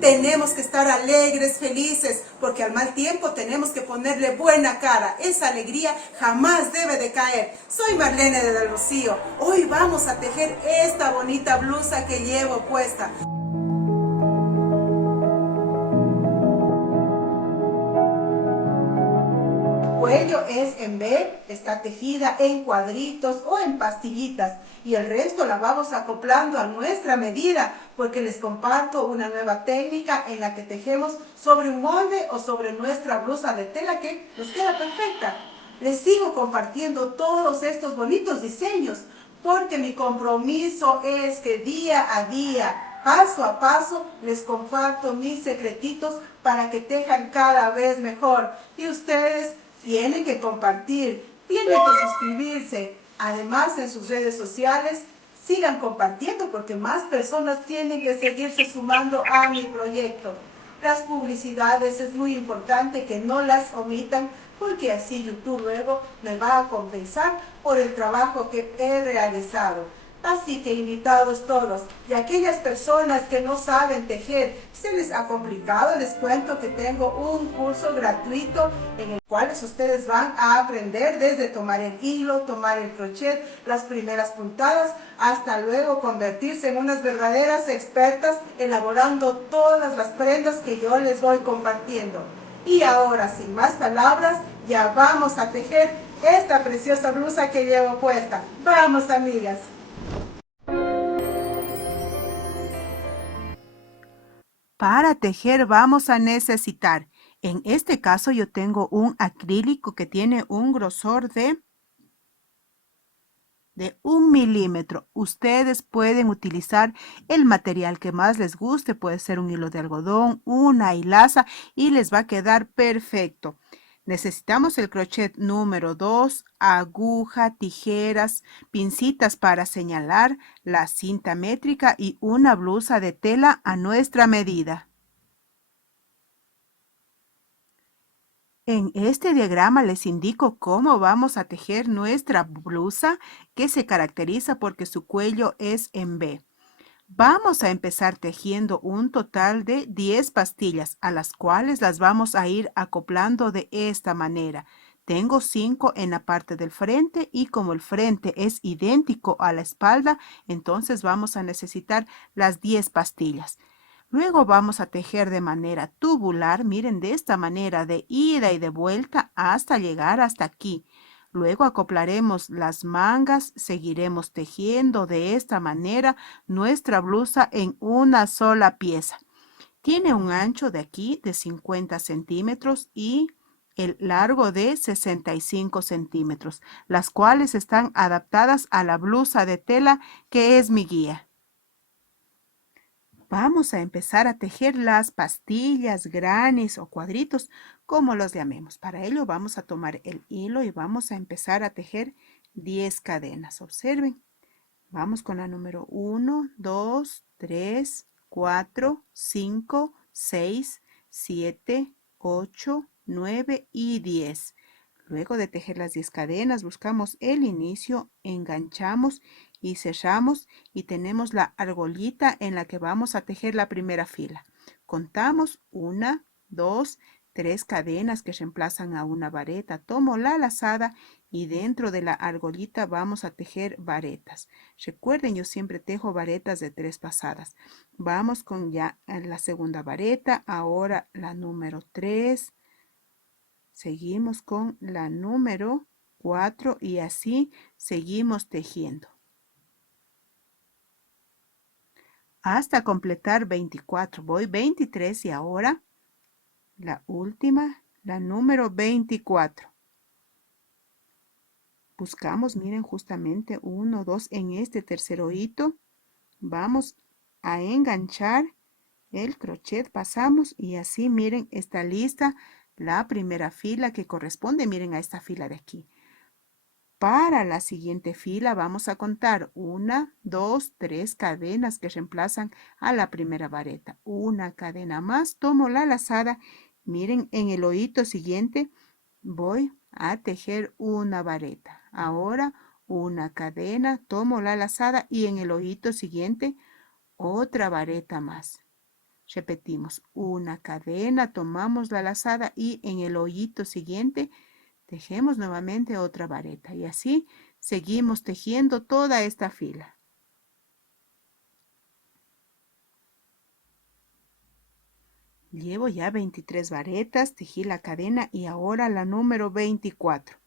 Tenemos que estar alegres, felices, porque al mal tiempo tenemos que ponerle buena cara. Esa alegría jamás debe de caer. Soy Marlene de Del Rocío. Hoy vamos a tejer esta bonita blusa que llevo puesta. Cuello es en B, está tejida en cuadritos o en pastillitas y el resto la vamos acoplando a nuestra medida porque les comparto una nueva técnica en la que tejemos sobre un molde o sobre nuestra blusa de tela que nos queda perfecta. Les sigo compartiendo todos estos bonitos diseños porque mi compromiso es que día a día, paso a paso, les comparto mis secretitos para que tejan cada vez mejor. Y ustedes tienen que compartir, tienen que suscribirse. Además, en sus redes sociales, sigan compartiendo porque más personas tienen que seguirse sumando a mi proyecto. Las publicidades es muy importante que no las omitan porque así YouTube luego me va a compensar por el trabajo que he realizado. Así que invitados todos, y aquellas personas que no saben tejer, se les ha complicado, les cuento que tengo un curso gratuito en el cual ustedes van a aprender desde tomar el hilo, tomar el crochet, las primeras puntadas, hasta luego convertirse en unas verdaderas expertas elaborando todas las prendas que yo les voy compartiendo. Y ahora, sin más palabras, ya vamos a tejer esta preciosa blusa que llevo puesta. ¡Vamos, amigas! Para tejer vamos a necesitar, en este caso yo tengo un acrílico que tiene un grosor de 1 milímetro. Ustedes pueden utilizar el material que más les guste, puede ser un hilo de algodón, una hilaza y les va a quedar perfecto. Necesitamos el crochet número 2, aguja, tijeras, pincitas para señalar, la cinta métrica y una blusa de tela a nuestra medida. En este diagrama les indico cómo vamos a tejer nuestra blusa que se caracteriza porque su cuello es en V. Vamos a empezar tejiendo un total de 10 pastillas a las cuales las vamos a ir acoplando de esta manera. Tengo 5 en la parte del frente y como el frente es idéntico a la espalda, entonces vamos a necesitar las 10 pastillas. Luego vamos a tejer de manera tubular, miren, de esta manera de ida y de vuelta hasta llegar hasta aquí. Luego acoplaremos las mangas, seguiremos tejiendo de esta manera nuestra blusa en una sola pieza. Tiene un ancho de aquí de 50 centímetros y el largo de 65 centímetros, las cuales están adaptadas a la blusa de tela que es mi guía. Vamos a empezar a tejer las pastillas, granis o cuadritos, como los llamemos. Para ello vamos a tomar el hilo y vamos a empezar a tejer 10 cadenas. Observen. Vamos con la número 1, 2, 3, 4, 5, 6, 7, 8, 9 y 10. Luego de tejer las 10 cadenas, buscamos el inicio, enganchamos y cerramos y tenemos la argolita en la que vamos a tejer la primera fila. Contamos 1, 2, 3 cadenas que reemplazan a una vareta. Tomo la lazada y dentro de la argolita vamos a tejer varetas. Recuerden, yo siempre tejo varetas de 3 pasadas. Vamos con ya la segunda vareta, ahora la número 3. Seguimos con la número 4 y así seguimos tejiendo hasta completar 24. Voy 23 y ahora la última, la número 24. Buscamos, miren, justamente 1, 2 en este tercer hito. Vamos a enganchar el crochet, pasamos y así, miren, está lista la primera fila que corresponde, miren, a esta fila de aquí. Para la siguiente fila vamos a contar 1, 2, 3 cadenas que reemplazan a la primera vareta. Una cadena más, tomo la lazada, miren, en el hoyito siguiente voy a tejer una vareta. Ahora una cadena, tomo la lazada y en el hoyito siguiente otra vareta más. Repetimos, una cadena, tomamos la lazada y en el hoyito siguiente tejemos nuevamente otra vareta y así seguimos tejiendo toda esta fila. Llevo ya 23 varetas, tejí la cadena y ahora la número 24.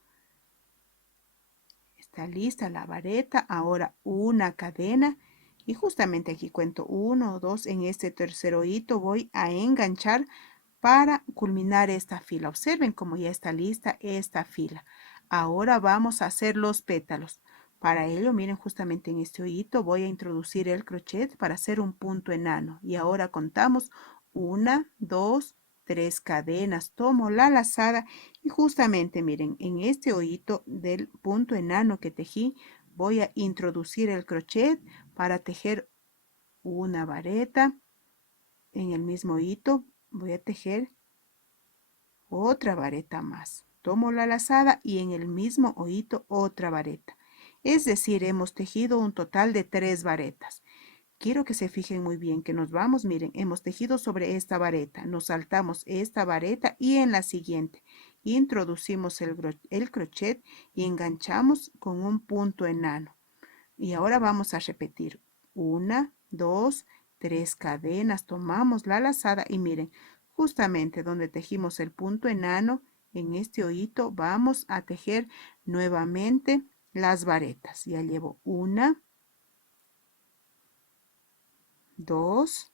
Está lista la vareta, ahora una cadena y justamente aquí cuento 1 o 2 en este tercer hoyito voy a enganchar para culminar esta fila. Observen cómo ya está lista esta fila. Ahora vamos a hacer los pétalos. Para ello, miren, justamente en este hoyito voy a introducir el crochet para hacer un punto enano. Y ahora contamos 1, 2, 3 cadenas. Tomo la lazada y justamente, miren, en este hoyito del punto enano que tejí, voy a introducir el crochet para tejer una vareta. En el mismo hoyito voy a tejer otra vareta más. Tomo la lazada y en el mismo hoyito otra vareta. Es decir, hemos tejido un total de 3 varetas. Quiero que se fijen muy bien que nos vamos, miren, hemos tejido sobre esta vareta, nos saltamos esta vareta y en la siguiente introducimos el crochet y enganchamos con un punto enano. Y ahora vamos a repetir 1, 2, 3 cadenas, tomamos la lazada y miren, justamente donde tejimos el punto enano, en este hoyito vamos a tejer nuevamente las varetas. Ya llevo 1, 2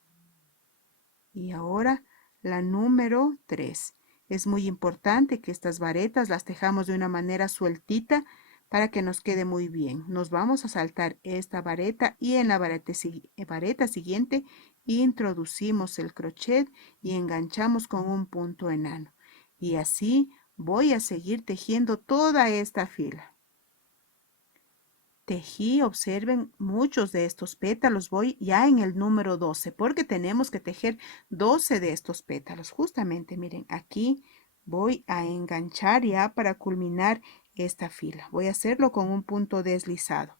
y ahora la número 3. Es muy importante que estas varetas las tejamos de una manera sueltita para que nos quede muy bien. Nos vamos a saltar esta vareta y en la vareta siguiente introducimos el crochet y enganchamos con un punto enano. Y así voy a seguir tejiendo toda esta fila. Tejí, observen, muchos de estos pétalos. Voy ya en el número 12 porque tenemos que tejer 12 de estos pétalos. Justamente, miren, aquí voy a enganchar ya para culminar esta fila. Voy a hacerlo con un punto deslizado.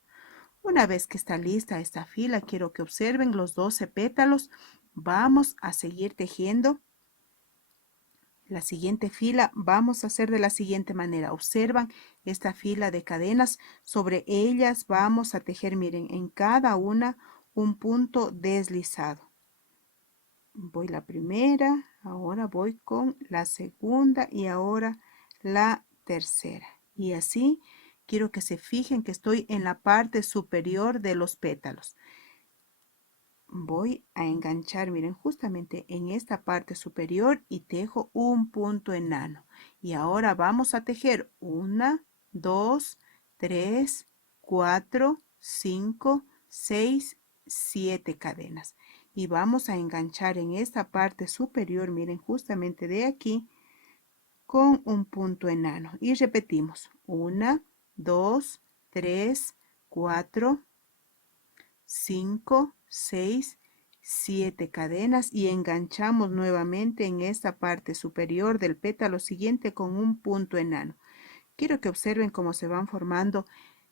Una vez que está lista esta fila, quiero que observen los 12 pétalos. Vamos a seguir tejiendo la siguiente fila. Vamos a hacer de la siguiente manera. Observan esta fila de cadenas. Sobre ellas vamos a tejer, miren, en cada una un punto deslizado. Voy la primera, ahora voy con la segunda y ahora la tercera. Y así quiero que se fijen que estoy en la parte superior de los pétalos. Voy a enganchar, miren, justamente en esta parte superior y tejo un punto enano. Y ahora vamos a tejer 1, 2, 3, 4, 5, 6, 7 cadenas. Y vamos a enganchar en esta parte superior, miren, justamente de aquí, con un punto enano. Y repetimos, 1, 2, 3, 4, 5, 6, 7 cadenas y enganchamos nuevamente en esta parte superior del pétalo siguiente con un punto enano. Quiero que observen cómo se van formando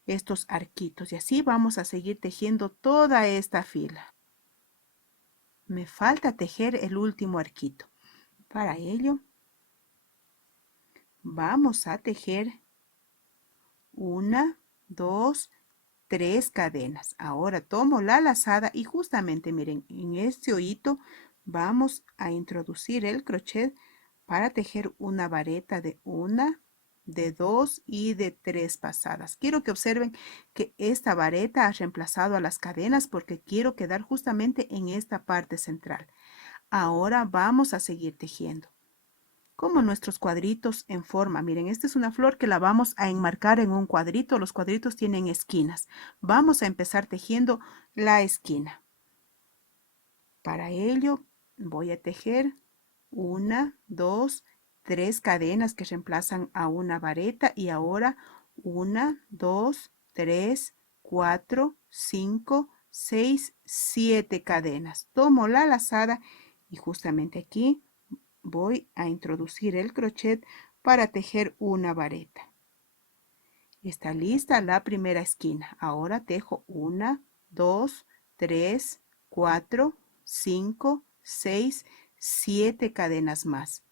estos arquitos y así vamos a seguir tejiendo toda esta fila. Me falta tejer el último arquito. Para ello vamos a tejer 1, 2, 3 cadenas. Ahora tomo la lazada y justamente miren, en este hoyito vamos a introducir el crochet para tejer una vareta de 1, de 2 y de 3 pasadas. Quiero que observen que esta vareta ha reemplazado a las cadenas porque quiero quedar justamente en esta parte central. Ahora vamos a seguir tejiendo como nuestros cuadritos en forma. Miren, esta es una flor que la vamos a enmarcar en un cuadrito. Los cuadritos tienen esquinas. Vamos a empezar tejiendo la esquina. Para ello voy a tejer 1, 2, 3 cadenas que reemplazan a una vareta y ahora 1, 2, 3, 4, 5, 6, 7 cadenas. Tomo la lazada y justamente aquí voy a introducir el crochet para tejer una vareta. Está lista la primera esquina. Ahora tejo 1, 2, 3, 4, 5, 6, 7 cadenas más.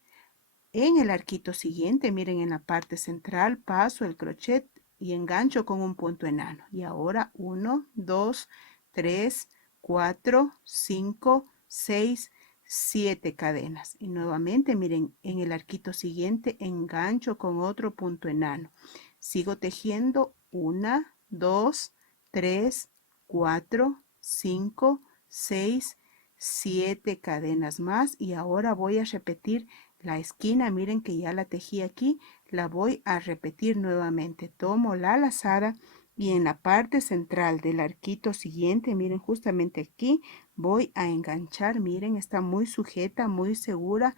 En el arquito siguiente, miren, en la parte central paso el crochet y engancho con un punto enano. Y ahora 1, 2, 3, 4, 5, 6, 7 cadenas. Y nuevamente, miren, en el arquito siguiente engancho con otro punto enano. Sigo tejiendo 1, 2, 3, 4, 5, 6, 7 cadenas más. Y ahora voy a repetir la esquina, miren que ya la tejí aquí, la voy a repetir nuevamente. Tomo la lazada y en la parte central del arquito siguiente, miren, justamente aquí voy a enganchar, miren, está muy sujeta, muy segura,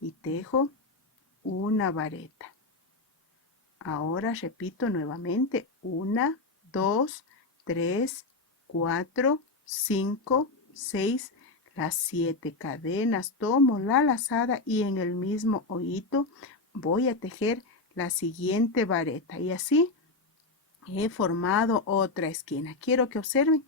y tejo una vareta. Ahora repito nuevamente, 1, 2, 3, 4, 5, 6, las 7 cadenas. Tomo la lazada y en el mismo hoyito voy a tejer la siguiente vareta. Y así he formado otra esquina. Quiero que observen.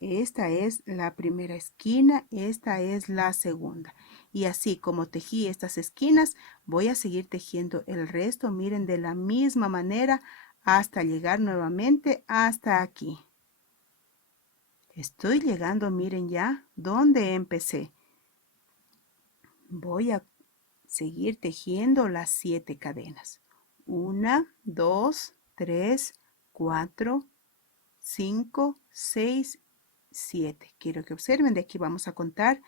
Esta es la primera esquina, esta es la segunda. Y así como tejí estas esquinas, voy a seguir tejiendo el resto, miren, de la misma manera hasta llegar nuevamente hasta aquí. Estoy llegando, miren ya, donde empecé. Voy a seguir tejiendo las 7 cadenas. 1, 2, 3, 4, 5, 6, 7. Quiero que observen, de aquí vamos a contar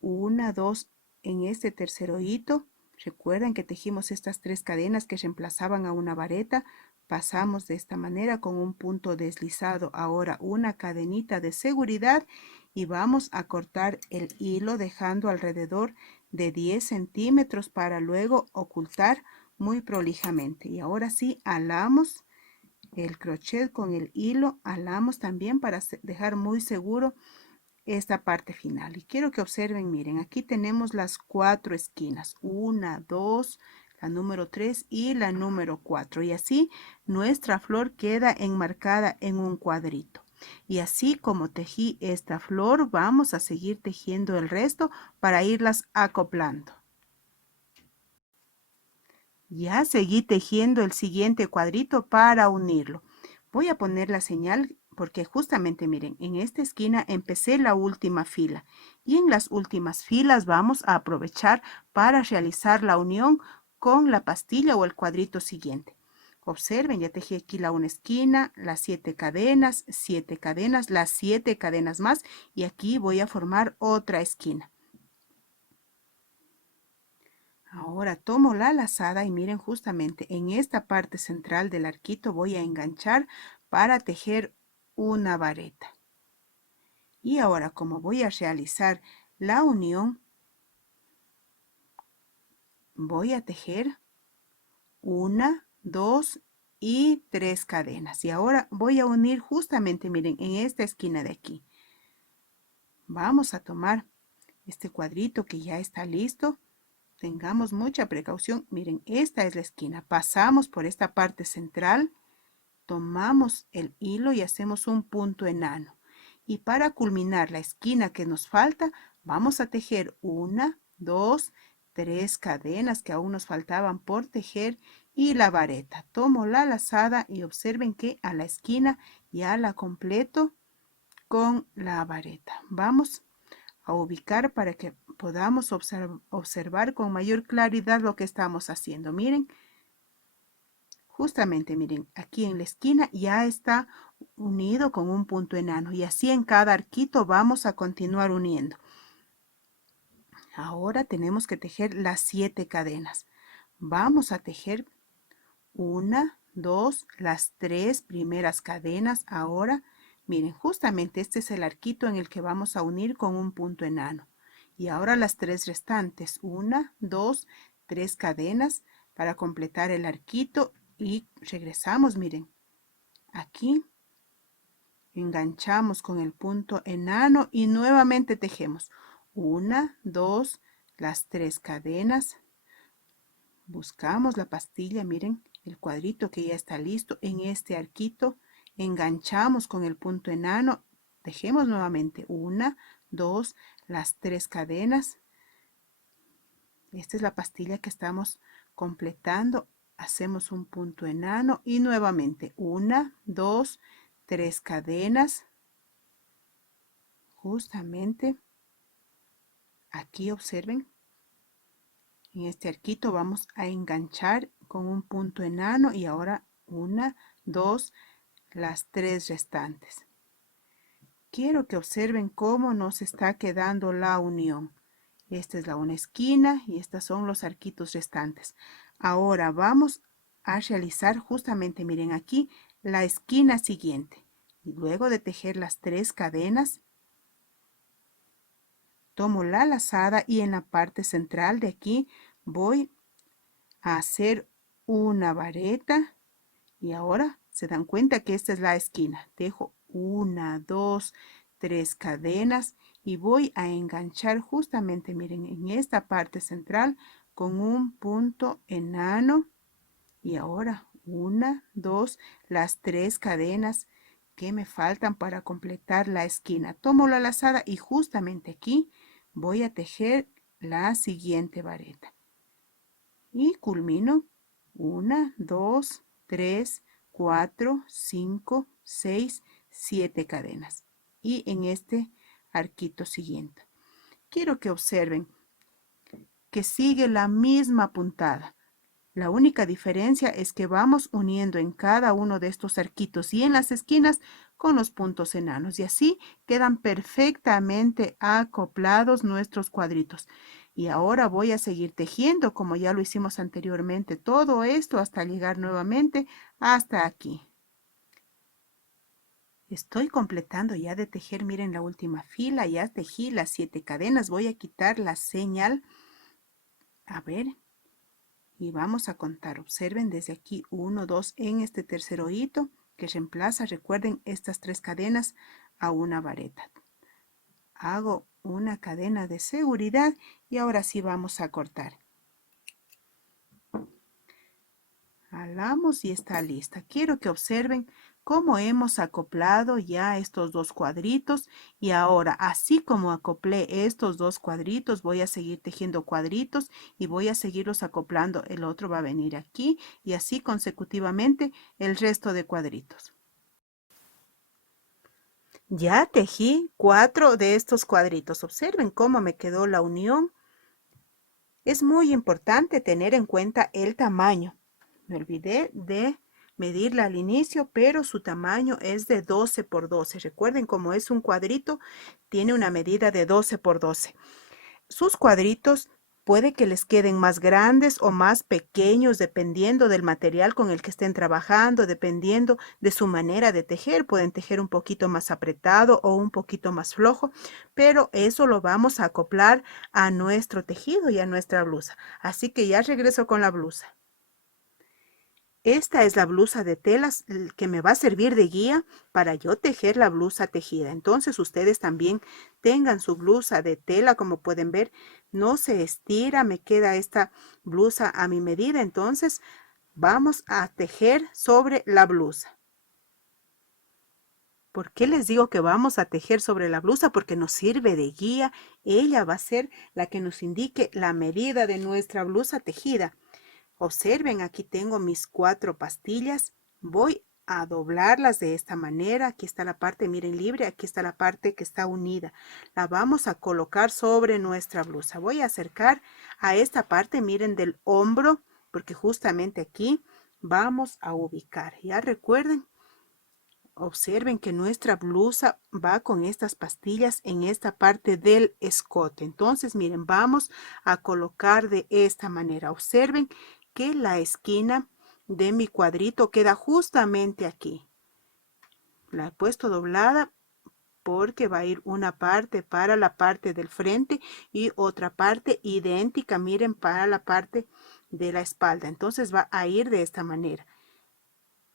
1, 2, en este tercer hoyito. Recuerden que tejimos estas 3 cadenas que reemplazaban a una vareta. Pasamos de esta manera con un punto deslizado. Ahora una cadenita de seguridad y vamos a cortar el hilo dejando alrededor de 10 centímetros para luego ocultar muy prolijamente. Y ahora sí, alamos el crochet con el hilo, alamos también para dejar muy seguro esta parte final. Y quiero que observen, miren, aquí tenemos las 4 esquinas, 1, 2, la número 3 y la número 4. Y así nuestra flor queda enmarcada en un cuadrito. Y así como tejí esta flor, vamos a seguir tejiendo el resto para irlas acoplando. Ya seguí tejiendo el siguiente cuadrito para unirlo. Voy a poner la señal porque justamente miren, en esta esquina empecé la última fila y en las últimas filas vamos a aprovechar para realizar la unión con la pastilla o el cuadrito siguiente. Observen, ya tejí aquí la una esquina, las 7 cadenas, 7 cadenas, las 7 cadenas más y aquí voy a formar otra esquina. Ahora tomo la lazada y miren justamente en esta parte central del arquito voy a enganchar para tejer una vareta. Y ahora como voy a realizar la unión, voy a tejer 1, 2 y 3 cadenas. Y ahora voy a unir justamente, miren, en esta esquina de aquí. Vamos a tomar este cuadrito que ya está listo. Tengamos mucha precaución. Miren, esta es la esquina. Pasamos por esta parte central, tomamos el hilo y hacemos un punto enano. Y para culminar la esquina que nos falta, vamos a tejer 1, 2, 3 cadenas que aún nos faltaban por tejer y la vareta. Tomo la lazada y observen que a la esquina ya la completo con la vareta. Vamos a ubicar para que podamos observar con mayor claridad lo que estamos haciendo. Miren, justamente miren, aquí en la esquina ya está unido con un punto enano y así en cada arquito vamos a continuar uniendo. Ahora tenemos que tejer las 7 cadenas. Vamos a tejer 1, 2, las 3 primeras cadenas. Ahora miren, justamente este es el arquito en el que vamos a unir con un punto enano. Y ahora las 3 restantes, 1, 2, 3 cadenas para completar el arquito y regresamos, miren. Aquí enganchamos con el punto enano y nuevamente tejemos 1, 2, las 3 cadenas. Buscamos la pastilla, miren, el cuadrito que ya está listo en este arquito. Enganchamos con el punto enano, tejemos nuevamente 1, 2, las 3 cadenas. Esta es la pastilla que estamos completando. Hacemos un punto enano y nuevamente 1, 2, 3 cadenas. Justamente aquí observen, en este arquito vamos a enganchar con un punto enano y ahora 1, 2, las 3 restantes. Quiero que observen cómo nos está quedando la unión. Esta es una esquina y estos son los arquitos restantes. Ahora vamos a realizar justamente, miren aquí, la esquina siguiente. Y luego de tejer las 3 cadenas, tomo la lazada y en la parte central de aquí voy a hacer una vareta. Y ahora se dan cuenta que esta es la esquina. Dejo 1, 2, 3 cadenas y voy a enganchar justamente, miren, en esta parte central con un punto enano. Y ahora 1, 2, las 3 cadenas que me faltan para completar la esquina. Tomo la lazada y justamente aquí voy a tejer la siguiente vareta. Y culmino 1, 2, 3, 4, 5, 6, 7 cadenas. Y en este arquito siguiente. Quiero que observen que sigue la misma puntada. La única diferencia es que vamos uniendo en cada uno de estos arquitos y en las esquinas con los puntos enanos. Y así quedan perfectamente acoplados nuestros cuadritos. Y ahora voy a seguir tejiendo como ya lo hicimos anteriormente. Todo esto hasta llegar nuevamente hasta aquí. Estoy completando ya de tejer, miren la última fila, ya tejí las 7 cadenas. Voy a quitar la señal. A ver. Y vamos a contar, observen desde aquí 1, 2 en este tercer hito que reemplaza, recuerden, estas 3 cadenas a una vareta. Hago una cadena de seguridad y ahora sí vamos a cortar. Jalamos y está lista. Quiero que observen cómo hemos acoplado ya estos dos cuadritos y ahora así como acoplé estos dos cuadritos voy a seguir tejiendo cuadritos y voy a seguirlos acoplando. El otro va a venir aquí y así consecutivamente el resto de cuadritos. Ya tejí 4 de estos cuadritos. Observen cómo me quedó la unión. Es muy importante tener en cuenta el tamaño. Me olvidé de medirla al inicio, pero su tamaño es de 12 por 12. Recuerden, como es un cuadrito, tiene una medida de 12 por 12. Sus cuadritos puede que les queden más grandes o más pequeños dependiendo del material con el que estén trabajando, dependiendo de su manera de tejer. Pueden tejer un poquito más apretado o un poquito más flojo, pero eso lo vamos a acoplar a nuestro tejido y a nuestra blusa. Así que ya regreso con la blusa. Esta es la blusa de telas que me va a servir de guía para yo tejer la blusa tejida. Entonces ustedes también tengan su blusa de tela, como pueden ver, no se estira, me queda esta blusa a mi medida. Entonces vamos a tejer sobre la blusa. ¿Por qué les digo que vamos a tejer sobre la blusa? Porque nos sirve de guía. Ella va a ser la que nos indique la medida de nuestra blusa tejida. Observen, aquí tengo mis 4 pastillas. Voy a doblarlas de esta manera. Aquí está la parte, miren, libre. Aquí está la parte que está unida. La vamos a colocar sobre nuestra blusa. Voy a acercar a esta parte, miren, del hombro, porque justamente aquí vamos a ubicar. Ya recuerden, observen que nuestra blusa va con estas pastillas en esta parte del escote. Entonces, miren, vamos a colocar de esta manera. Observen que la esquina de mi cuadrito queda justamente aquí. La he puesto doblada porque va a ir una parte para la parte del frente y otra parte idéntica, miren, para la parte de la espalda. Entonces va a ir de esta manera.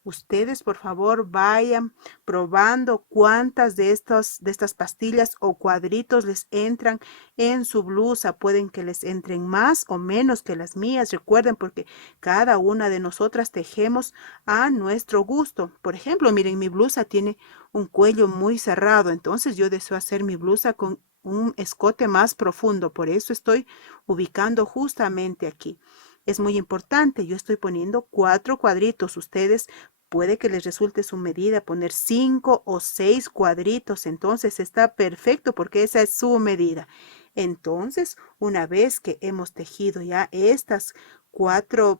Ustedes, por favor, vayan probando cuántas de estas pastillas o cuadritos les entran en su blusa. Pueden que les entren más o menos que las mías. Recuerden, porque cada una de nosotras tejemos a nuestro gusto. Por ejemplo, miren, mi blusa tiene un cuello muy cerrado. Entonces yo deseo hacer mi blusa con un escote más profundo. Por eso estoy ubicando justamente aquí. Es muy importante, yo estoy poniendo 4 cuadritos. Ustedes puede que les resulte su medida poner 5 o 6 cuadritos. Entonces está perfecto porque esa es su medida. Entonces, una vez que hemos tejido ya estas 4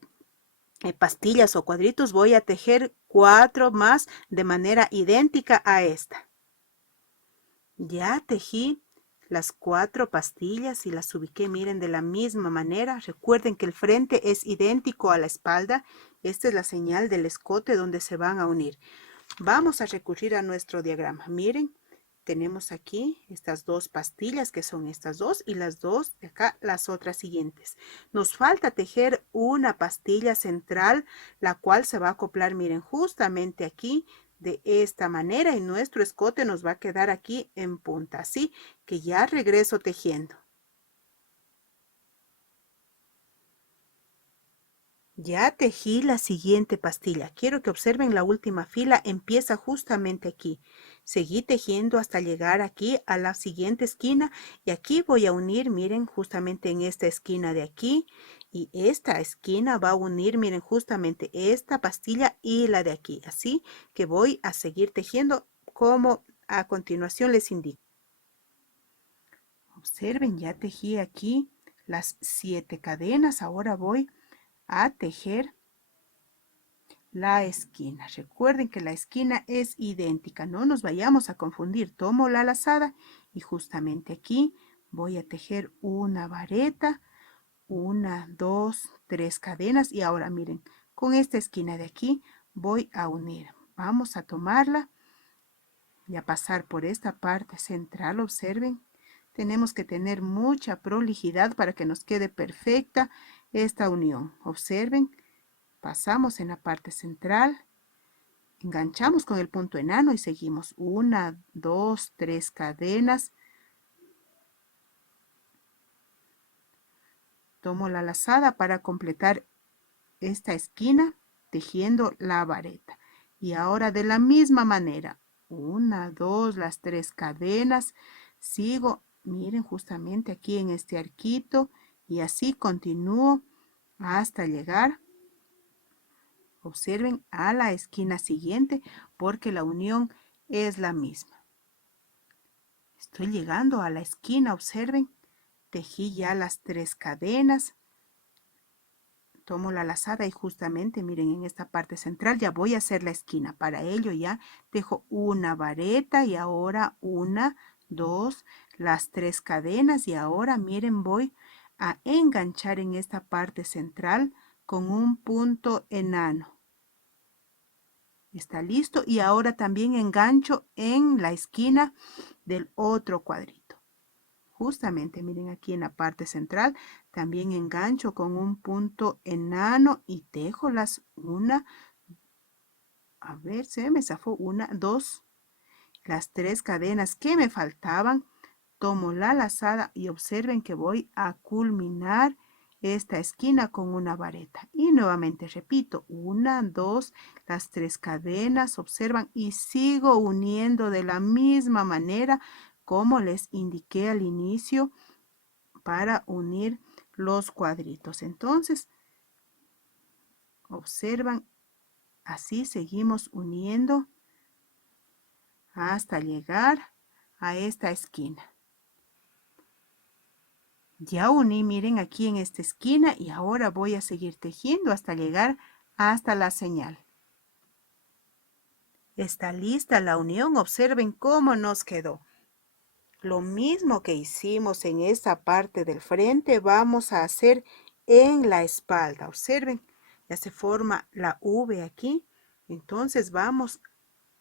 pastillas o cuadritos, voy a tejer 4 más de manera idéntica a esta. Ya tejí las 4 pastillas y las ubiqué, miren, de la misma manera. Recuerden que el frente es idéntico a la espalda. Esta es la señal del escote donde se van a unir. Vamos a recurrir a nuestro diagrama. Miren, tenemos aquí estas 2 pastillas que son estas 2 y las 2 de acá las otras siguientes. Nos falta tejer una pastilla central, la cual se va a acoplar, miren, justamente aquí de esta manera y nuestro escote nos va a quedar aquí en punta. Así que ya regreso tejiendo. Ya tejí la siguiente pastilla. Quiero que observen la última fila, empieza justamente aquí. Seguí tejiendo hasta llegar aquí a la siguiente esquina y aquí voy a unir, miren, justamente en esta esquina de aquí y esta esquina va a unir, miren, justamente esta pastilla y la de aquí. Así que voy a seguir tejiendo como a continuación les indico. Observen, ya tejí aquí las 7 cadenas. Ahora voy a tejer la esquina. Recuerden que la esquina es idéntica, no nos vayamos a confundir. Tomo la lazada y justamente aquí voy a tejer una vareta, 1, 2, 3 cadenas y ahora miren, con esta esquina de aquí voy a unir. Vamos a tomarla y a pasar por esta parte central. Observen, tenemos que tener mucha prolijidad para que nos quede perfecta esta unión. Observen, pasamos en la parte central, enganchamos con el punto enano y seguimos 1, 2, 3 cadenas. Tomo la lazada para completar esta esquina tejiendo la vareta. Y ahora de la misma manera, 1, 2, las 3 cadenas. Sigo, miren, justamente aquí en este arquito y así continúo hasta llegar. Observen a la esquina siguiente porque la unión es la misma. Estoy llegando a la esquina, observen, tejí ya las 3 cadenas. Tomo la lazada y justamente, miren, en esta parte central ya voy a hacer la esquina. Para ello ya dejo una vareta y ahora 1, 2, las 3 cadenas y ahora, miren, voy a enganchar en esta parte central con un punto enano. Está listo y ahora también engancho en la esquina del otro cuadrito. Justamente miren aquí en la parte central también engancho con un punto enano y tejo las 1, a ver, se me zafó 1, 2, las 3 cadenas que me faltaban. Tomo la lazada y observen que voy a culminar esta esquina con una vareta. Y nuevamente repito, 1, 2, las 3 cadenas, observan y sigo uniendo de la misma manera como les indiqué al inicio para unir los cuadritos. Entonces, observan, así seguimos uniendo hasta llegar a esta esquina. Ya uní, miren aquí en esta esquina y ahora voy a seguir tejiendo hasta llegar hasta la señal. Está lista la unión, observen cómo nos quedó. Lo mismo que hicimos en esta parte del frente vamos a hacer en la espalda. Observen, ya se forma la V aquí. Entonces vamos,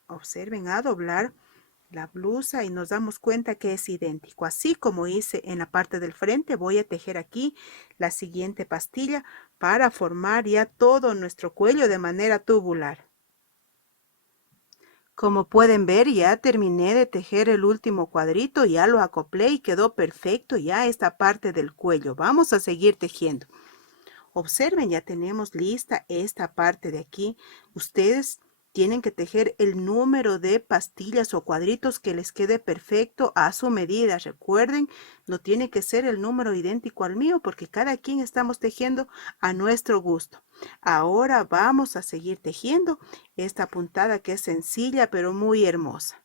observen, a doblar la blusa y nos damos cuenta que es idéntico. Así como hice en la parte del frente, voy a tejer aquí la siguiente pastilla para formar ya todo nuestro cuello de manera tubular. Como pueden ver, ya terminé de tejer el último cuadrito, ya lo acoplé y quedó perfecto ya esta parte del cuello. Vamos a seguir tejiendo. Observen, ya tenemos lista esta parte de aquí. Ustedes tienen que tejer el número de pastillas o cuadritos que les quede perfecto a su medida. Recuerden, no tiene que ser el número idéntico al mío porque cada quien estamos tejiendo a nuestro gusto. Ahora vamos a seguir tejiendo esta puntada que es sencilla pero muy hermosa.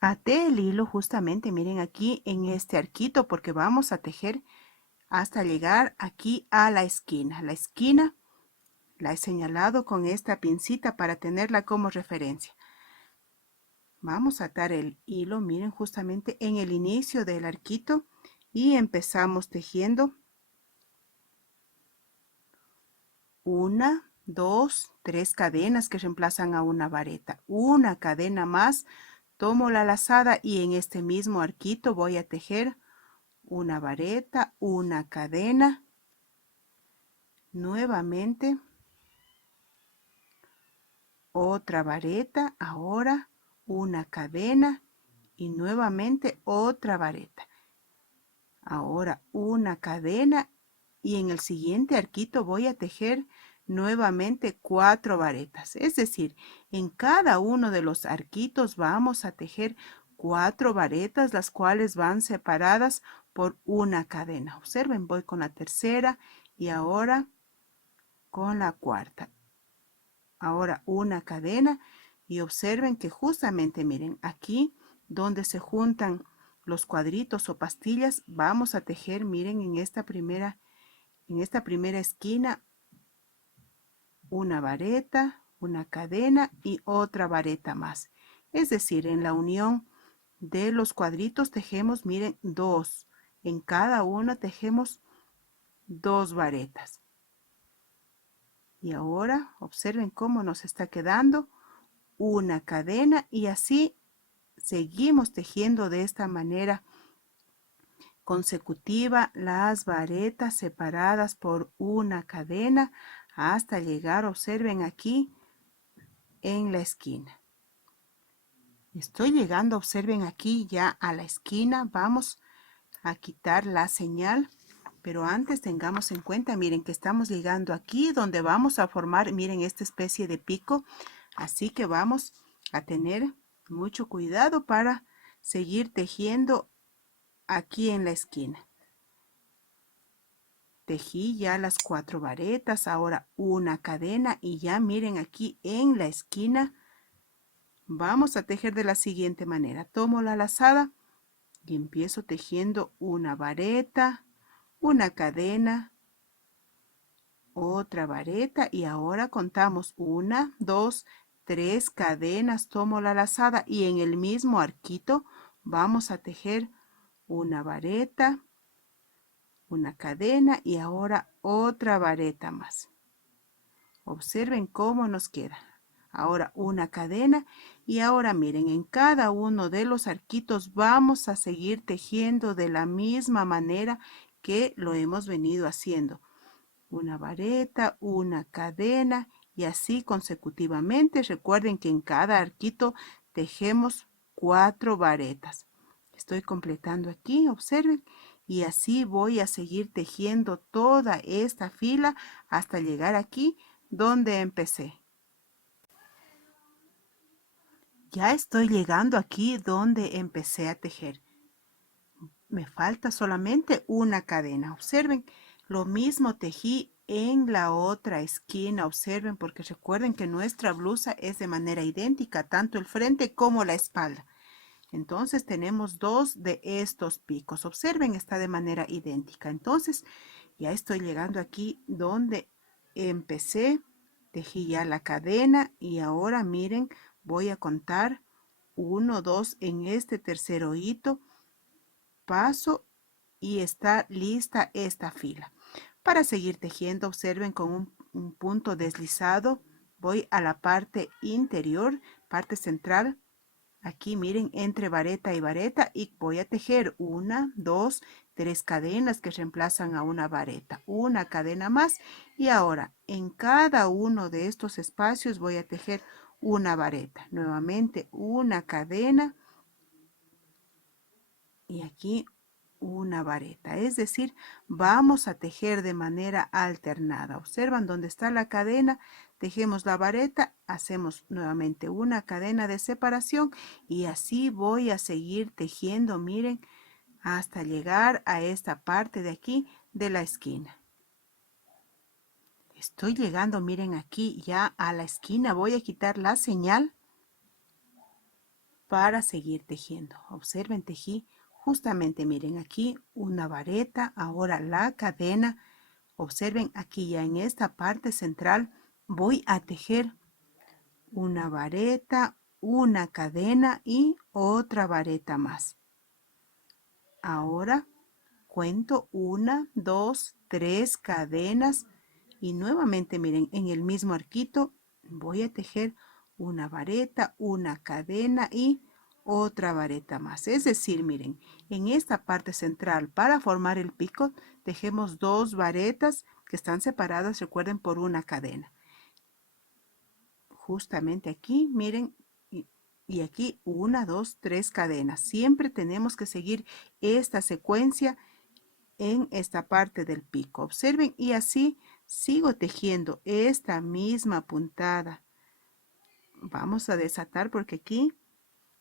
Até el hilo justamente, miren aquí en este arquito porque vamos a tejer hasta llegar aquí a la esquina. La esquina la he señalado con esta pincita para tenerla como referencia. Vamos a atar el hilo, miren, justamente en el inicio del arquito y empezamos tejiendo 1, 2, 3 cadenas que reemplazan a una vareta. Una cadena más, tomo la lazada y en este mismo arquito voy a tejer una vareta, una cadena, nuevamente otra vareta, ahora una cadena y nuevamente otra vareta. Ahora una cadena y en el siguiente arquito voy a tejer nuevamente 4 varetas. Es decir, en cada uno de los arquitos vamos a tejer 4 varetas, las cuales van separadas por una cadena. Observen, voy con la tercera y ahora con la cuarta. Ahora una cadena y observen que justamente miren aquí donde se juntan los cuadritos o pastillas vamos a tejer, miren, en esta primera esquina una vareta, una cadena y otra vareta más. Es decir, en la unión de los cuadritos tejemos, miren, 2. En cada uno tejemos 2 varetas. Y ahora observen cómo nos está quedando una cadena y así seguimos tejiendo de esta manera consecutiva las varetas separadas por una cadena hasta llegar, observen aquí en la esquina. Estoy llegando, observen aquí ya a la esquina. Vamos a quitar la señal, pero antes tengamos en cuenta, miren que estamos llegando aquí donde vamos a formar, miren, esta especie de pico. Así que vamos a tener mucho cuidado para seguir tejiendo aquí en la esquina. Tejí ya las 4 varetas, ahora una cadena y ya miren aquí en la esquina vamos a tejer de la siguiente manera. Tomo la lazada y empiezo tejiendo una vareta, una cadena, otra vareta y ahora contamos 1, 2, 3 cadenas, tomo la lazada y en el mismo arquito vamos a tejer una vareta, una cadena y ahora otra vareta más. Observen cómo nos queda. Ahora una cadena y ahora miren, en cada uno de los arquitos vamos a seguir tejiendo de la misma manera que lo hemos venido haciendo. Una vareta, una cadena y así consecutivamente. Recuerden que en cada arquito tejemos 4 varetas. Estoy completando aquí, observen, y así voy a seguir tejiendo toda esta fila hasta llegar aquí donde empecé. Ya estoy llegando aquí donde empecé a tejer. Me falta solamente una cadena. Observen, lo mismo tejí en la otra esquina. Observen, porque recuerden que nuestra blusa es de manera idéntica, tanto el frente como la espalda. Entonces tenemos 2 de estos picos. Observen, está de manera idéntica. Entonces ya estoy llegando aquí donde empecé. Tejí ya la cadena y ahora miren, voy a contar 1, 2 en este tercer hito. Paso y está lista esta fila. Para seguir tejiendo, observen con un punto deslizado. Voy a la parte interior, parte central. Aquí miren entre vareta y vareta y voy a tejer 1, 2, 3 cadenas que reemplazan a una vareta. Una cadena más y ahora en cada uno de estos espacios voy a tejer una vareta. Nuevamente una cadena y aquí una vareta. Es decir, vamos a tejer de manera alternada. Observan dónde está la cadena, tejemos la vareta, hacemos nuevamente una cadena de separación y así voy a seguir tejiendo, miren, hasta llegar a esta parte de aquí de la esquina. Estoy llegando, miren, aquí ya a la esquina. Voy a quitar la señal para seguir tejiendo. Observen, tejí justamente, miren, aquí una vareta, ahora la cadena. Observen aquí ya en esta parte central voy a tejer una vareta, una cadena y otra vareta más. Ahora cuento 1, 2, 3 cadenas y nuevamente miren en el mismo arquito voy a tejer una vareta, una cadena y otra vareta más. Es decir, miren, en esta parte central para formar el pico tejemos 2 varetas que están separadas, recuerden, por una cadena. Justamente aquí, miren, y aquí 1, 2, 3 cadenas. Siempre tenemos que seguir esta secuencia en esta parte del pico. Observen y así sigo tejiendo esta misma puntada. Vamos a desatar porque aquí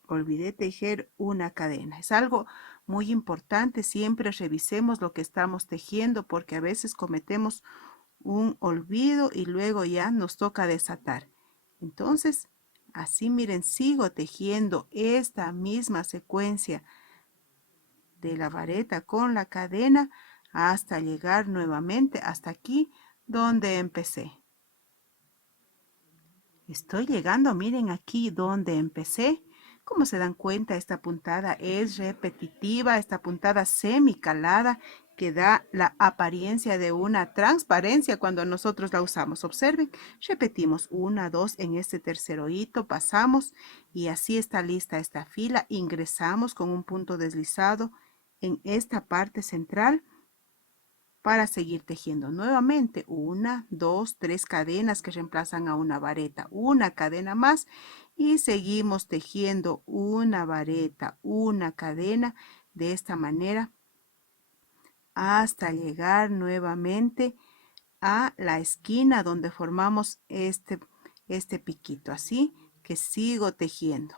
olvidé tejer una cadena. Es algo muy importante, siempre revisemos lo que estamos tejiendo porque a veces cometemos un olvido y luego ya nos toca desatar. Entonces, así miren, sigo tejiendo esta misma secuencia de la vareta con la cadena hasta llegar nuevamente hasta aquí donde empecé. Estoy llegando, miren aquí donde empecé. Como se dan cuenta, esta puntada es repetitiva, esta puntada semicalada que da la apariencia de una transparencia cuando nosotros la usamos. Observen, repetimos 1, 2 en este tercer hito, pasamos y así está lista esta fila. Ingresamos con un punto deslizado en esta parte central para seguir tejiendo nuevamente 1, 2, 3 cadenas que reemplazan a una vareta, una cadena más y seguimos tejiendo una vareta, una cadena de esta manera hasta llegar nuevamente a la esquina donde formamos este piquito, así que sigo tejiendo.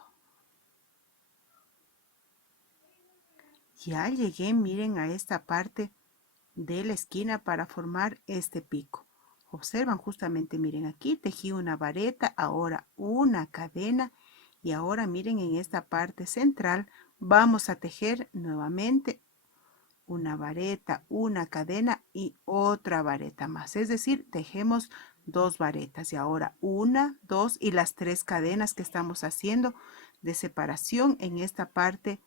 Ya llegué, miren, a esta parte de la esquina para formar este pico. Observan justamente, miren, aquí tejí una vareta, ahora una cadena y ahora miren en esta parte central vamos a tejer nuevamente una vareta, una cadena y otra vareta más. Es decir, tejemos 2 varetas y ahora 1, 2 y las 3 cadenas que estamos haciendo de separación en esta parte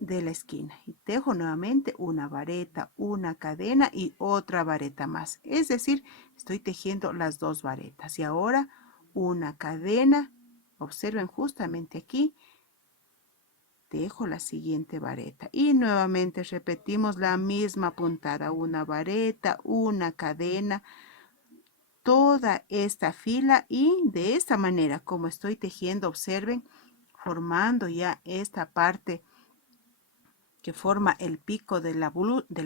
de la esquina y tejo nuevamente una vareta, una cadena y otra vareta más. Es decir, estoy tejiendo las 2 varetas y ahora una cadena. Observen justamente aquí, tejo la siguiente vareta y nuevamente repetimos la misma puntada, una vareta, una cadena, toda esta fila y de esta manera como estoy tejiendo, observen, formando ya esta parte que forma el pico de la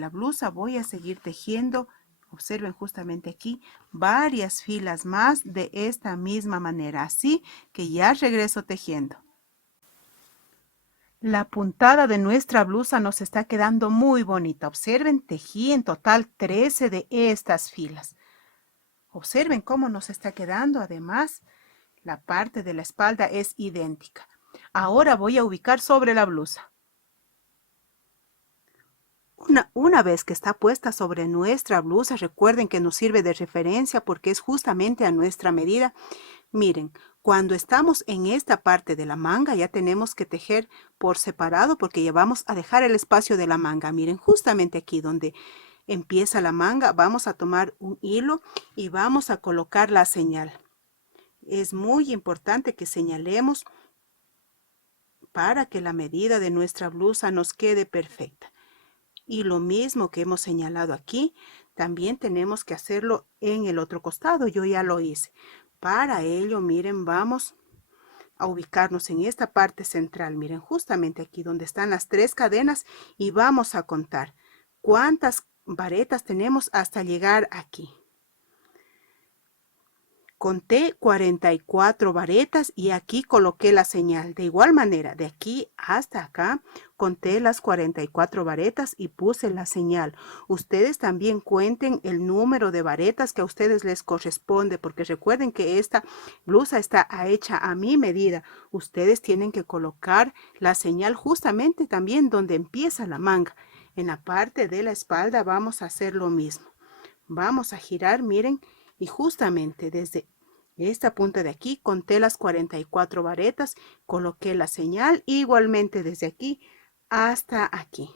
blusa, voy a seguir tejiendo, observen justamente aquí, varias filas más de esta misma manera, así que ya regreso tejiendo. La puntada de nuestra blusa nos está quedando muy bonita. Observen, tejí en total 13 de estas filas. Observen cómo nos está quedando. Además, la parte de la espalda es idéntica. Ahora voy a ubicar sobre la blusa. Una vez que está puesta sobre nuestra blusa, recuerden que nos sirve de referencia porque es justamente a nuestra medida. Miren, cuando estamos en esta parte de la manga ya tenemos que tejer por separado porque ya vamos a dejar el espacio de la manga. Miren, justamente aquí donde empieza la manga vamos a tomar un hilo y vamos a colocar la señal. Es muy importante que señalemos para que la medida de nuestra blusa nos quede perfecta. Y lo mismo que hemos señalado aquí, también tenemos que hacerlo en el otro costado. Yo ya lo hice. Para ello, miren, vamos a ubicarnos en esta parte central. Miren, justamente aquí donde están las 3 cadenas y vamos a contar cuántas varetas tenemos hasta llegar aquí. Conté 44 varetas y aquí coloqué la señal. De igual manera, de aquí hasta acá, conté las 44 varetas y puse la señal. Ustedes también cuenten el número de varetas que a ustedes les corresponde, porque recuerden que esta blusa está hecha a mi medida. Ustedes tienen que colocar la señal justamente también donde empieza la manga. En la parte de la espalda vamos a hacer lo mismo. Vamos a girar, miren, y justamente desde esta punta de aquí conté las 44 varetas, coloqué la señal igualmente desde aquí hasta aquí.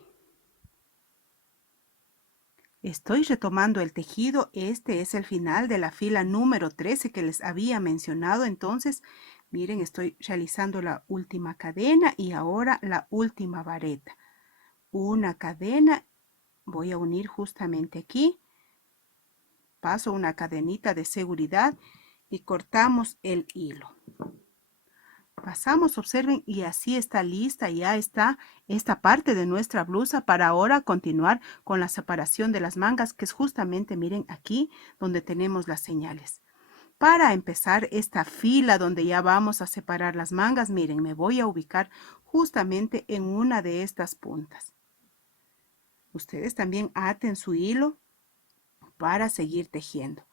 Estoy retomando el tejido. Este es el final de la fila número 13 que les había mencionado. Entonces, miren, estoy realizando la última cadena y ahora la última vareta. Una cadena, voy a unir justamente aquí. Paso una cadenita de seguridad y cortamos el hilo. Pasamos, observen, y así está lista, ya está esta parte de nuestra blusa para ahora continuar con la separación de las mangas, que es justamente, miren, aquí donde tenemos las señales. Para empezar esta fila donde ya vamos a separar las mangas, miren, me voy a ubicar justamente en una de estas puntas. Ustedes también aten su hilo para seguir tejiendo.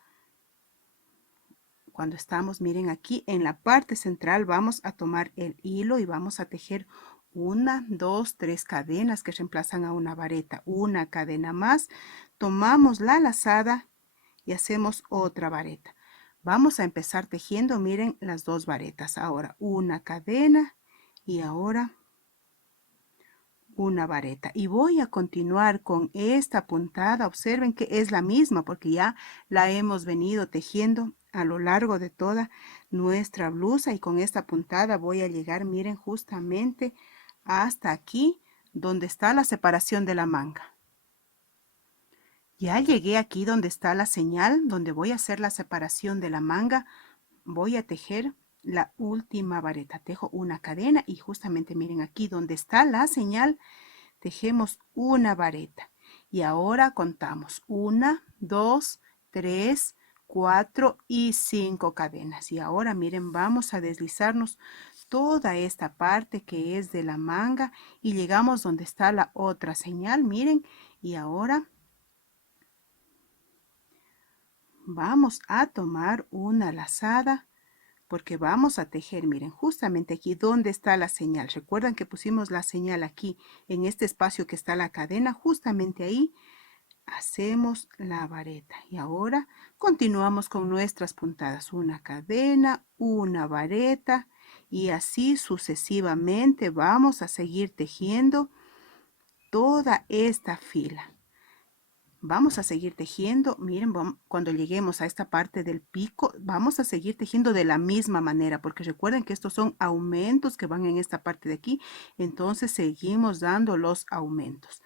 Cuando estamos, miren aquí en la parte central, vamos a tomar el hilo y vamos a tejer 1, 2, 3 cadenas que reemplazan a una vareta. Una cadena más, tomamos la lazada y hacemos otra vareta. Vamos a empezar tejiendo, miren, las 2 varetas. Ahora una cadena y ahora una vareta. Y voy a continuar con esta puntada. Observen que es la misma porque ya la hemos venido tejiendo a lo largo de toda nuestra blusa, y con esta puntada voy a llegar, miren, justamente hasta aquí donde está la separación de la manga. Ya llegué aquí donde está la señal, donde voy a hacer la separación de la manga. Voy a tejer la última vareta. Tejo una cadena y justamente miren aquí donde está la señal, tejemos una vareta. Y ahora contamos 1, 2, 3, 4 y 5 cadenas. Y ahora miren, vamos a deslizarnos toda esta parte que es de la manga y llegamos donde está la otra señal, miren. Y ahora vamos a tomar una lazada porque vamos a tejer, miren, justamente aquí donde está la señal. Recuerdan que pusimos la señal aquí en este espacio que está la cadena, justamente ahí hacemos la vareta. Y ahora continuamos con nuestras puntadas. Una cadena, una vareta y así sucesivamente vamos a seguir tejiendo toda esta fila. Vamos a seguir tejiendo, miren, cuando lleguemos a esta parte del pico, vamos a seguir tejiendo de la misma manera, porque recuerden que estos son aumentos que van en esta parte de aquí, entonces seguimos dando los aumentos.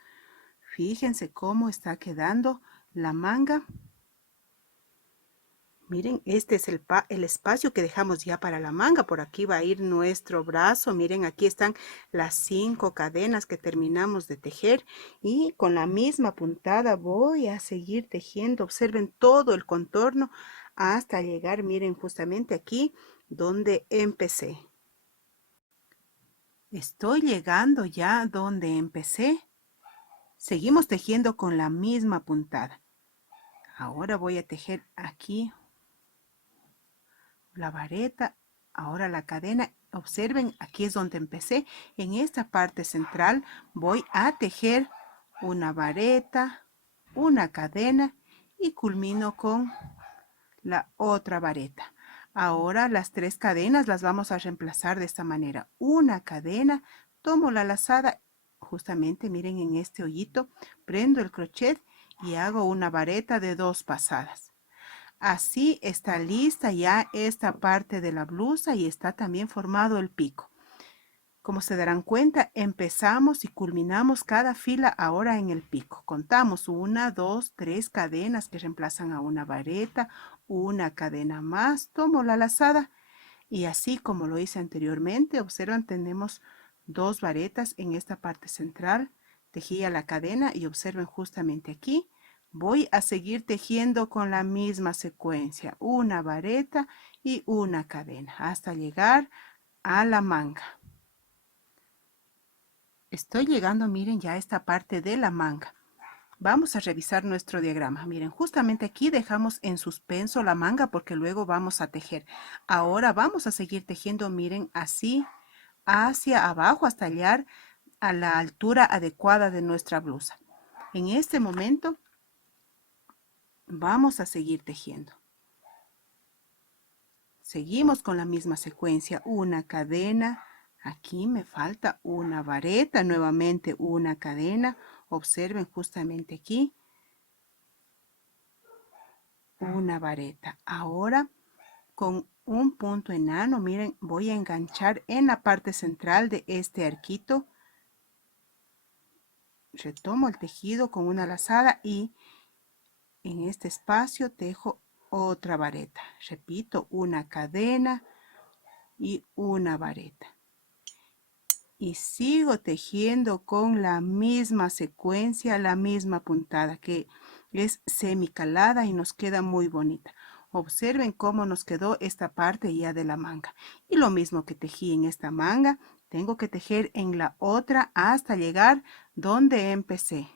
Fíjense cómo está quedando la manga. Miren, este es el espacio que dejamos ya para la manga. Por aquí va a ir nuestro brazo. Miren, aquí están las 5 cadenas que terminamos de tejer. Y con la misma puntada voy a seguir tejiendo. Observen todo el contorno hasta llegar, miren, justamente aquí donde empecé. Estoy llegando ya donde empecé. Seguimos tejiendo con la misma puntada. Ahora voy a tejer aquí la vareta, ahora la cadena. Observen, aquí es donde empecé. En esta parte central voy a tejer una vareta, una cadena y culmino con la otra vareta. Ahora las 3 cadenas las vamos a reemplazar de esta manera. Una cadena, tomo la lazada, justamente miren en este hoyito, prendo el crochet y hago una vareta de 2 pasadas. Así está lista ya esta parte de la blusa y está también formado el pico. Como se darán cuenta, empezamos y culminamos cada fila ahora en el pico. Contamos 1, 2, 3 cadenas que reemplazan a una vareta, una cadena más, tomo la lazada Y así como lo hice anteriormente, observan, tenemos dos varetas en esta parte central. Tejí a la cadena y observen justamente aquí. Voy a seguir tejiendo con la misma secuencia, una vareta y una cadena, hasta llegar a la manga. Estoy llegando, miren, ya a esta parte de la manga. Vamos a revisar nuestro diagrama. Miren, justamente aquí dejamos en suspenso la manga porque luego vamos a tejer. Ahora vamos a seguir tejiendo, miren, así hacia abajo hasta llegar a la altura adecuada de nuestra blusa. En este momento vamos a seguir tejiendo. Seguimos con la misma secuencia, una cadena. Aquí me falta una vareta, nuevamente una cadena. Observen justamente aquí. Una vareta. Ahora con un punto enano, miren, voy a enganchar en la parte central de este arquito. Retomo el tejido con una lazada y en este espacio tejo otra vareta. Repito, una cadena y una vareta. Y sigo tejiendo con la misma secuencia, la misma puntada que es semicalada y nos queda muy bonita. Observen cómo nos quedó esta parte ya de la manga. Y lo mismo que tejí en esta manga, tengo que tejer en la otra hasta llegar donde empecé.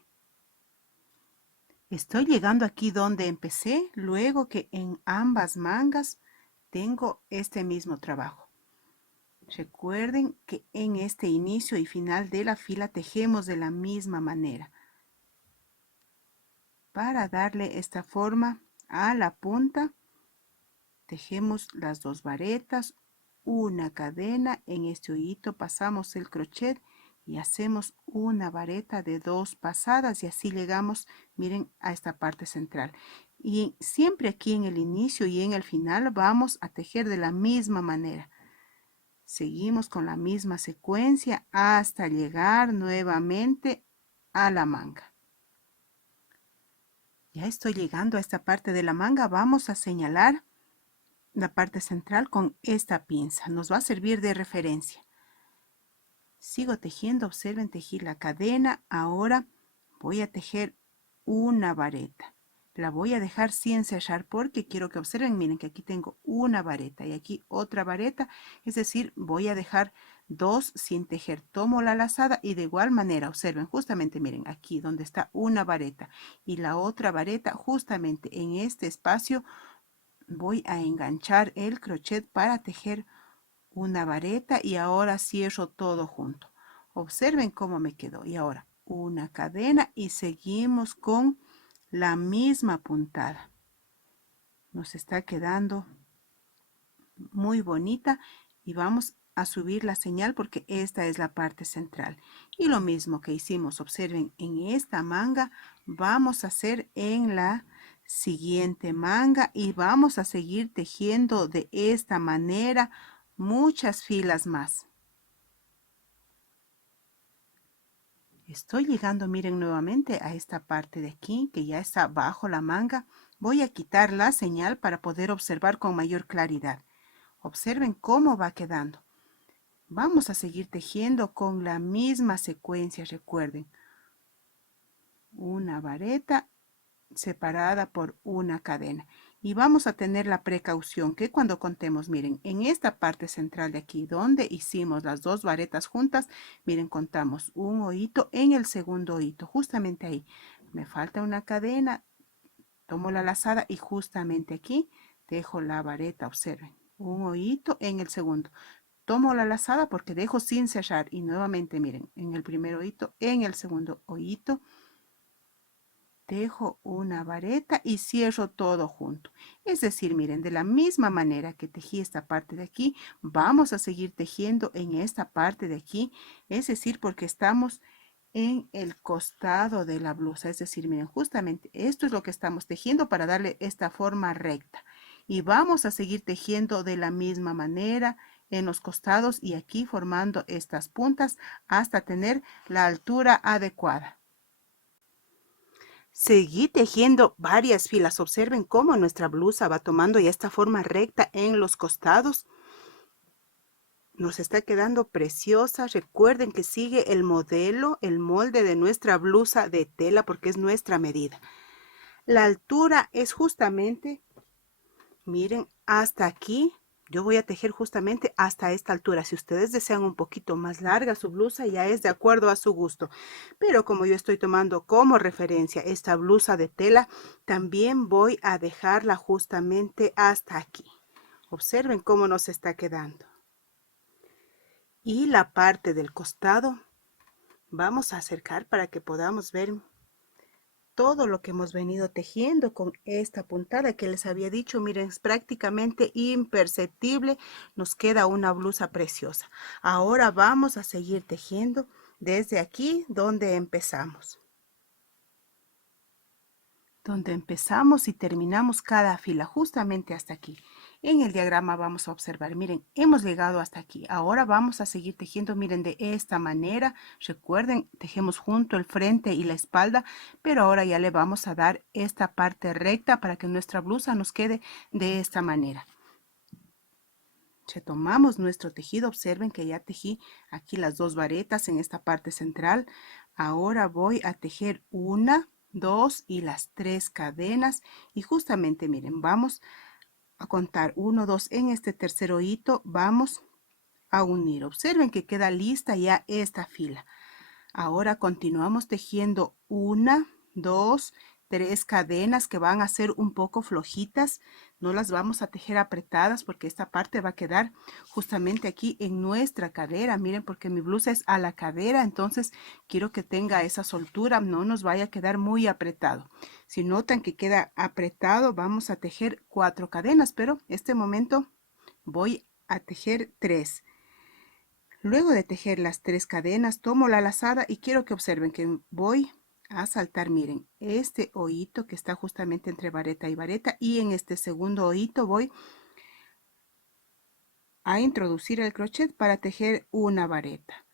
Estoy llegando aquí donde empecé, luego que en ambas mangas tengo este mismo trabajo. Recuerden que en este inicio y final de la fila tejemos de la misma manera. Para darle esta forma a la punta, tejemos las dos varetas, una cadena, en este hoyito pasamos el crochet y hacemos una vareta de 2 pasadas y así llegamos, miren, a esta parte central. Y siempre aquí en el inicio y en el final vamos a tejer de la misma manera. Seguimos con la misma secuencia hasta llegar nuevamente a la manga. Ya estoy llegando a esta parte de la manga. Vamos a señalar la parte central con esta pinza. Nos va a servir de referencia. Sigo tejiendo. Observen, tejí la cadena. Ahora voy a tejer una vareta. La voy a dejar sin cerrar porque quiero que observen, miren que aquí tengo una vareta y aquí otra vareta, es decir, voy a dejar dos sin tejer. Tomo la lazada y de igual manera, observen, justamente miren aquí donde está una vareta y la otra vareta, justamente en este espacio voy a enganchar el crochet para tejer una vareta y ahora cierro todo junto. Observen cómo me quedó y ahora una cadena y seguimos con la misma puntada. Nos está quedando muy bonita y vamos a subir la señal porque esta es la parte central. Y lo mismo que hicimos, observen, en esta manga vamos a hacer en la siguiente manga y vamos a seguir tejiendo de esta manera muchas filas más. Estoy llegando, miren, nuevamente a esta parte de aquí que ya está bajo la manga. Voy a quitar la señal para poder observar con mayor claridad. Observen cómo va quedando. Vamos a seguir tejiendo con la misma secuencia, recuerden. Una vareta separada por una cadena. Y vamos a tener la precaución que cuando contemos, miren, en esta parte central de aquí, donde hicimos las dos varetas juntas, miren, contamos un hoyito en el segundo hoyito, justamente ahí. Me falta una cadena, tomo la lazada y justamente aquí dejo la vareta, observen, un hoyito en el segundo. Tomo la lazada porque dejo sin cerrar y nuevamente, miren, en el primer hoyito, en el segundo hoyito, dejo una vareta y cierro todo junto. Es decir, miren, de la misma manera que tejí esta parte de aquí, vamos a seguir tejiendo en esta parte de aquí, es decir, porque estamos en el costado de la blusa. Es decir, miren, justamente esto es lo que estamos tejiendo para darle esta forma recta. Y vamos a seguir tejiendo de la misma manera en los costados y aquí formando estas puntas hasta tener la altura adecuada. Seguí tejiendo varias filas. Observen cómo nuestra blusa va tomando ya esta forma recta en los costados. nos está quedando preciosa. Recuerden que sigue el modelo, el molde de nuestra blusa de tela porque es nuestra medida. La altura es justamente, miren, hasta aquí. Yo voy a tejer justamente hasta esta altura. Si ustedes desean un poquito más larga su blusa, ya es de acuerdo a su gusto. Pero como yo estoy tomando como referencia esta blusa de tela, también voy a dejarla justamente hasta aquí. Observen cómo nos está quedando. Y la parte del costado vamos a acercar para que podamos ver todo lo que hemos venido tejiendo con esta puntada que les había dicho. Miren, es prácticamente imperceptible. Nos queda una blusa preciosa. Ahora vamos a seguir tejiendo desde aquí donde empezamos. Donde empezamos y terminamos cada fila, justamente hasta aquí. En el diagrama vamos a observar, miren, hemos llegado hasta aquí. Ahora vamos a seguir tejiendo, miren, de esta manera. Recuerden, tejemos junto el frente y la espalda, pero ahora ya le vamos a dar esta parte recta para que nuestra blusa nos quede de esta manera. Retomamos nuestro tejido, observen que ya tejí aquí las dos varetas en esta parte central. Ahora voy a tejer una, dos y las 3 cadenas y justamente miren, vamos a contar 1, 2 en este tercer hito, vamos a unir. Observen que queda lista ya esta fila. Ahora continuamos tejiendo 1, 2, 3 cadenas que van a ser un poco flojitas. No las vamos a tejer apretadas porque esta parte va a quedar justamente aquí en nuestra cadera. Miren, porque mi blusa es a la cadera, entonces quiero que tenga esa soltura, no nos vaya a quedar muy apretado. Si notan que queda apretado, vamos a tejer 4 cadenas, pero este momento voy a tejer 3. Luego de tejer las 3 cadenas, tomo la lazada y quiero que observen que voy a saltar, miren, este hoyito que está justamente entre vareta y vareta, y en este segundo hoyito voy a introducir el crochet para tejer una vareta.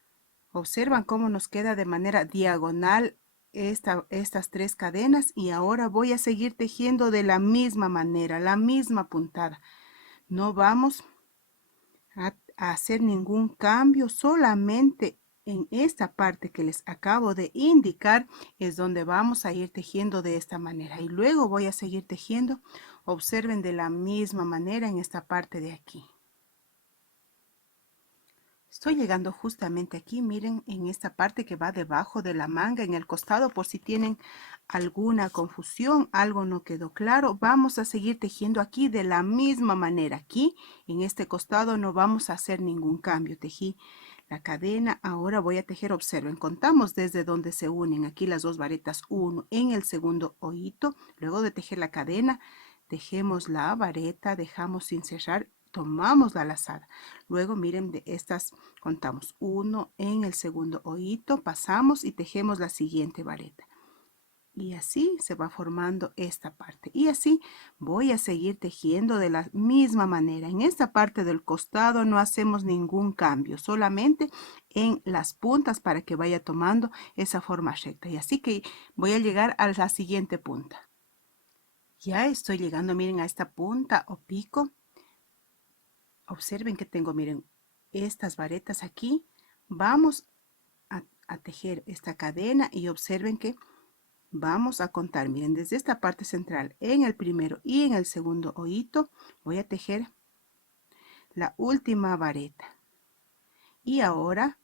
Observan cómo nos queda de manera diagonal estas 3 cadenas, y ahora voy a seguir tejiendo de la misma manera, la misma puntada. No vamos a hacer ningún cambio, solamente en esta parte que les acabo de indicar es donde vamos a ir tejiendo de esta manera, y luego voy a seguir tejiendo. Observen de la misma manera en esta parte de aquí. Estoy llegando justamente aquí, miren, en esta parte que va debajo de la manga, en el costado, por si tienen alguna confusión, algo no quedó claro. Vamos a seguir tejiendo aquí de la misma manera. Aquí, en este costado, no vamos a hacer ningún cambio. Tejí la cadena, ahora voy a tejer, observen, contamos desde donde se unen aquí las dos varetas, 1 en el segundo hoyito. Luego de tejer la cadena, tejemos la vareta, dejamos sin cerrar, tomamos la lazada. Luego miren, de estas contamos 1 en el segundo hoyito, pasamos y tejemos la siguiente vareta. Y así se va formando esta parte. Y así voy a seguir tejiendo de la misma manera. En esta parte del costado no hacemos ningún cambio, solamente en las puntas para que vaya tomando esa forma recta. Y así que voy a llegar a la siguiente punta. Ya estoy llegando, miren, a esta punta o pico. Observen que tengo, miren, estas varetas aquí. Vamos a tejer esta cadena y observen que vamos a contar, miren, desde esta parte central en el primero y en el segundo hoyito voy a tejer la última vareta. Y ahora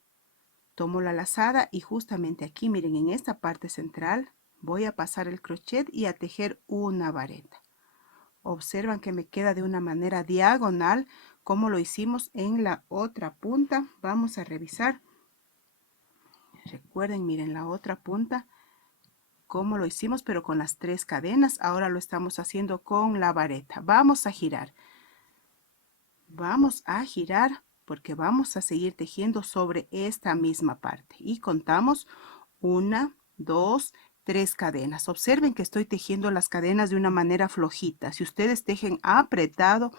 tomo la lazada y justamente aquí, miren, en esta parte central voy a pasar el crochet y a tejer una vareta. Observan que me queda de una manera diagonal como lo hicimos en la otra punta. Vamos a revisar. Recuerden, miren, la otra punta como lo hicimos, pero con las 3 cadenas. Ahora lo estamos haciendo con la vareta. Vamos a girar. Vamos a girar porque vamos a seguir tejiendo sobre esta misma parte. Y contamos 1, 2, 3 cadenas. Observen que estoy tejiendo las cadenas de una manera flojita. Si ustedes tejen apretado,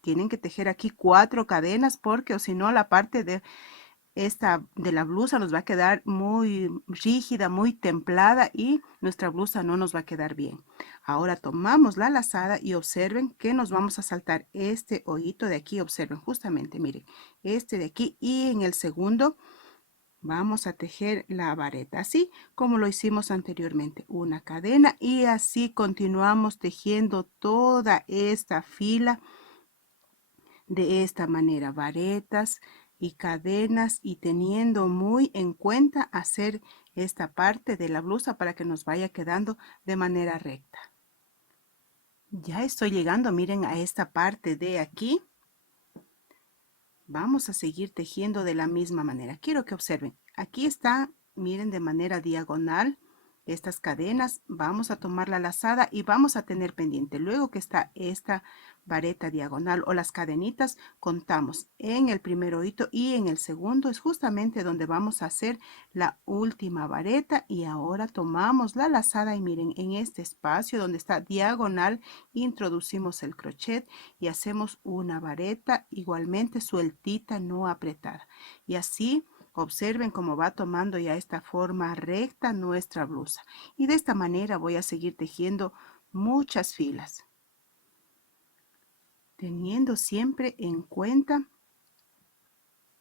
tienen que tejer aquí 4 cadenas porque o si no la parte de esta de la blusa nos va a quedar muy rígida, muy templada y nuestra blusa no nos va a quedar bien. Ahora tomamos la lazada y observen que nos vamos a saltar este hoyito de aquí. Observen justamente, miren, este de aquí, y en el segundo vamos a tejer la vareta, así como lo hicimos anteriormente, una cadena, y así continuamos tejiendo toda esta fila de esta manera, varetas y cadenas, y teniendo muy en cuenta hacer esta parte de la blusa para que nos vaya quedando de manera recta. Ya estoy llegando, miren, a esta parte de aquí. Vamos a seguir tejiendo de la misma manera. Quiero que observen. Aquí está, miren, de manera diagonal estas cadenas. Vamos a tomar la lazada y vamos a tener pendiente. Luego que está esta vareta diagonal o las cadenitas, contamos en el primer hoyito y en el segundo. Es justamente donde vamos a hacer la última vareta. Y ahora tomamos la lazada y miren, en este espacio donde está diagonal, introducimos el crochet y hacemos una vareta igualmente sueltita, no apretada. Y así observen cómo va tomando ya esta forma recta nuestra blusa. Y de esta manera voy a seguir tejiendo muchas filas, teniendo siempre en cuenta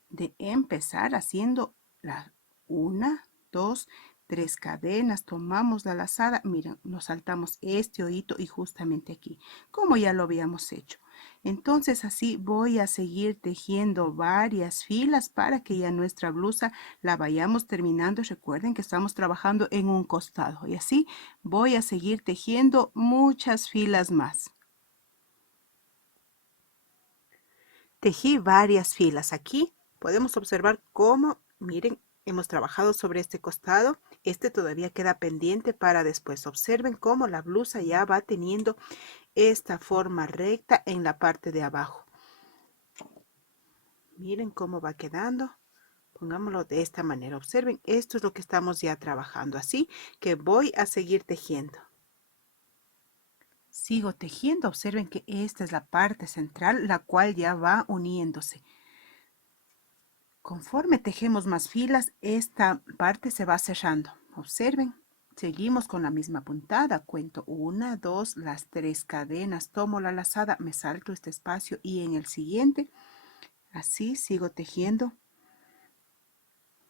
de empezar haciendo la 1, 2, 3 cadenas, tomamos la lazada, miren, nos saltamos este hoyito y justamente aquí, como ya lo habíamos hecho. Entonces así voy a seguir tejiendo varias filas para que ya nuestra blusa la vayamos terminando. Recuerden que estamos trabajando en un costado y así voy a seguir tejiendo muchas filas más. Tejí varias filas aquí. Podemos observar cómo, miren, hemos trabajado sobre este costado. Este todavía queda pendiente para después. Observen cómo la blusa ya va teniendo esta forma recta en la parte de abajo. Miren cómo va quedando. Pongámoslo de esta manera. Observen, esto es lo que estamos ya trabajando. Así que voy a seguir tejiendo. Sigo tejiendo. Observen que esta es la parte central, la cual ya va uniéndose. Conforme tejemos más filas, esta parte se va cerrando. Observen, seguimos con la misma puntada. Cuento 1, 2, las 3 cadenas. Tomo la lazada, me salto este espacio y en el siguiente, así sigo tejiendo.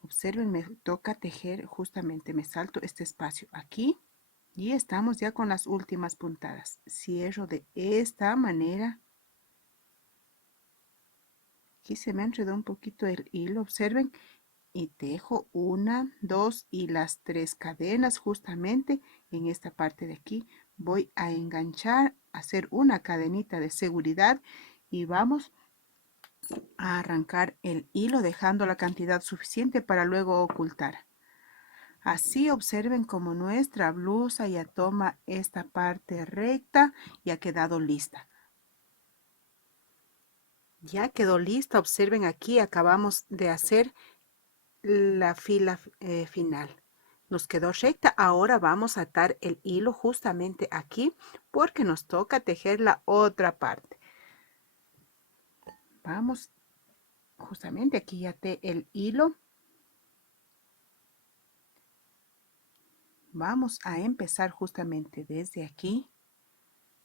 Observen, me toca tejer justamente, me salto este espacio aquí y estamos ya con las últimas puntadas. Cierro de esta manera. Aquí se me enredó un poquito el hilo, observen, y tejo 1, 2 y las 3 cadenas justamente en esta parte de aquí. Voy a enganchar, hacer una cadenita de seguridad y vamos a arrancar el hilo dejando la cantidad suficiente para luego ocultar. Así observen como nuestra blusa ya toma esta parte recta y ha quedado lista. Ya quedó lista, observen aquí acabamos de hacer la fila final. Nos quedó recta. Ahora vamos a atar el hilo justamente aquí porque nos toca tejer la otra parte. Vamos justamente aquí, ya até el hilo. Vamos a empezar justamente desde aquí.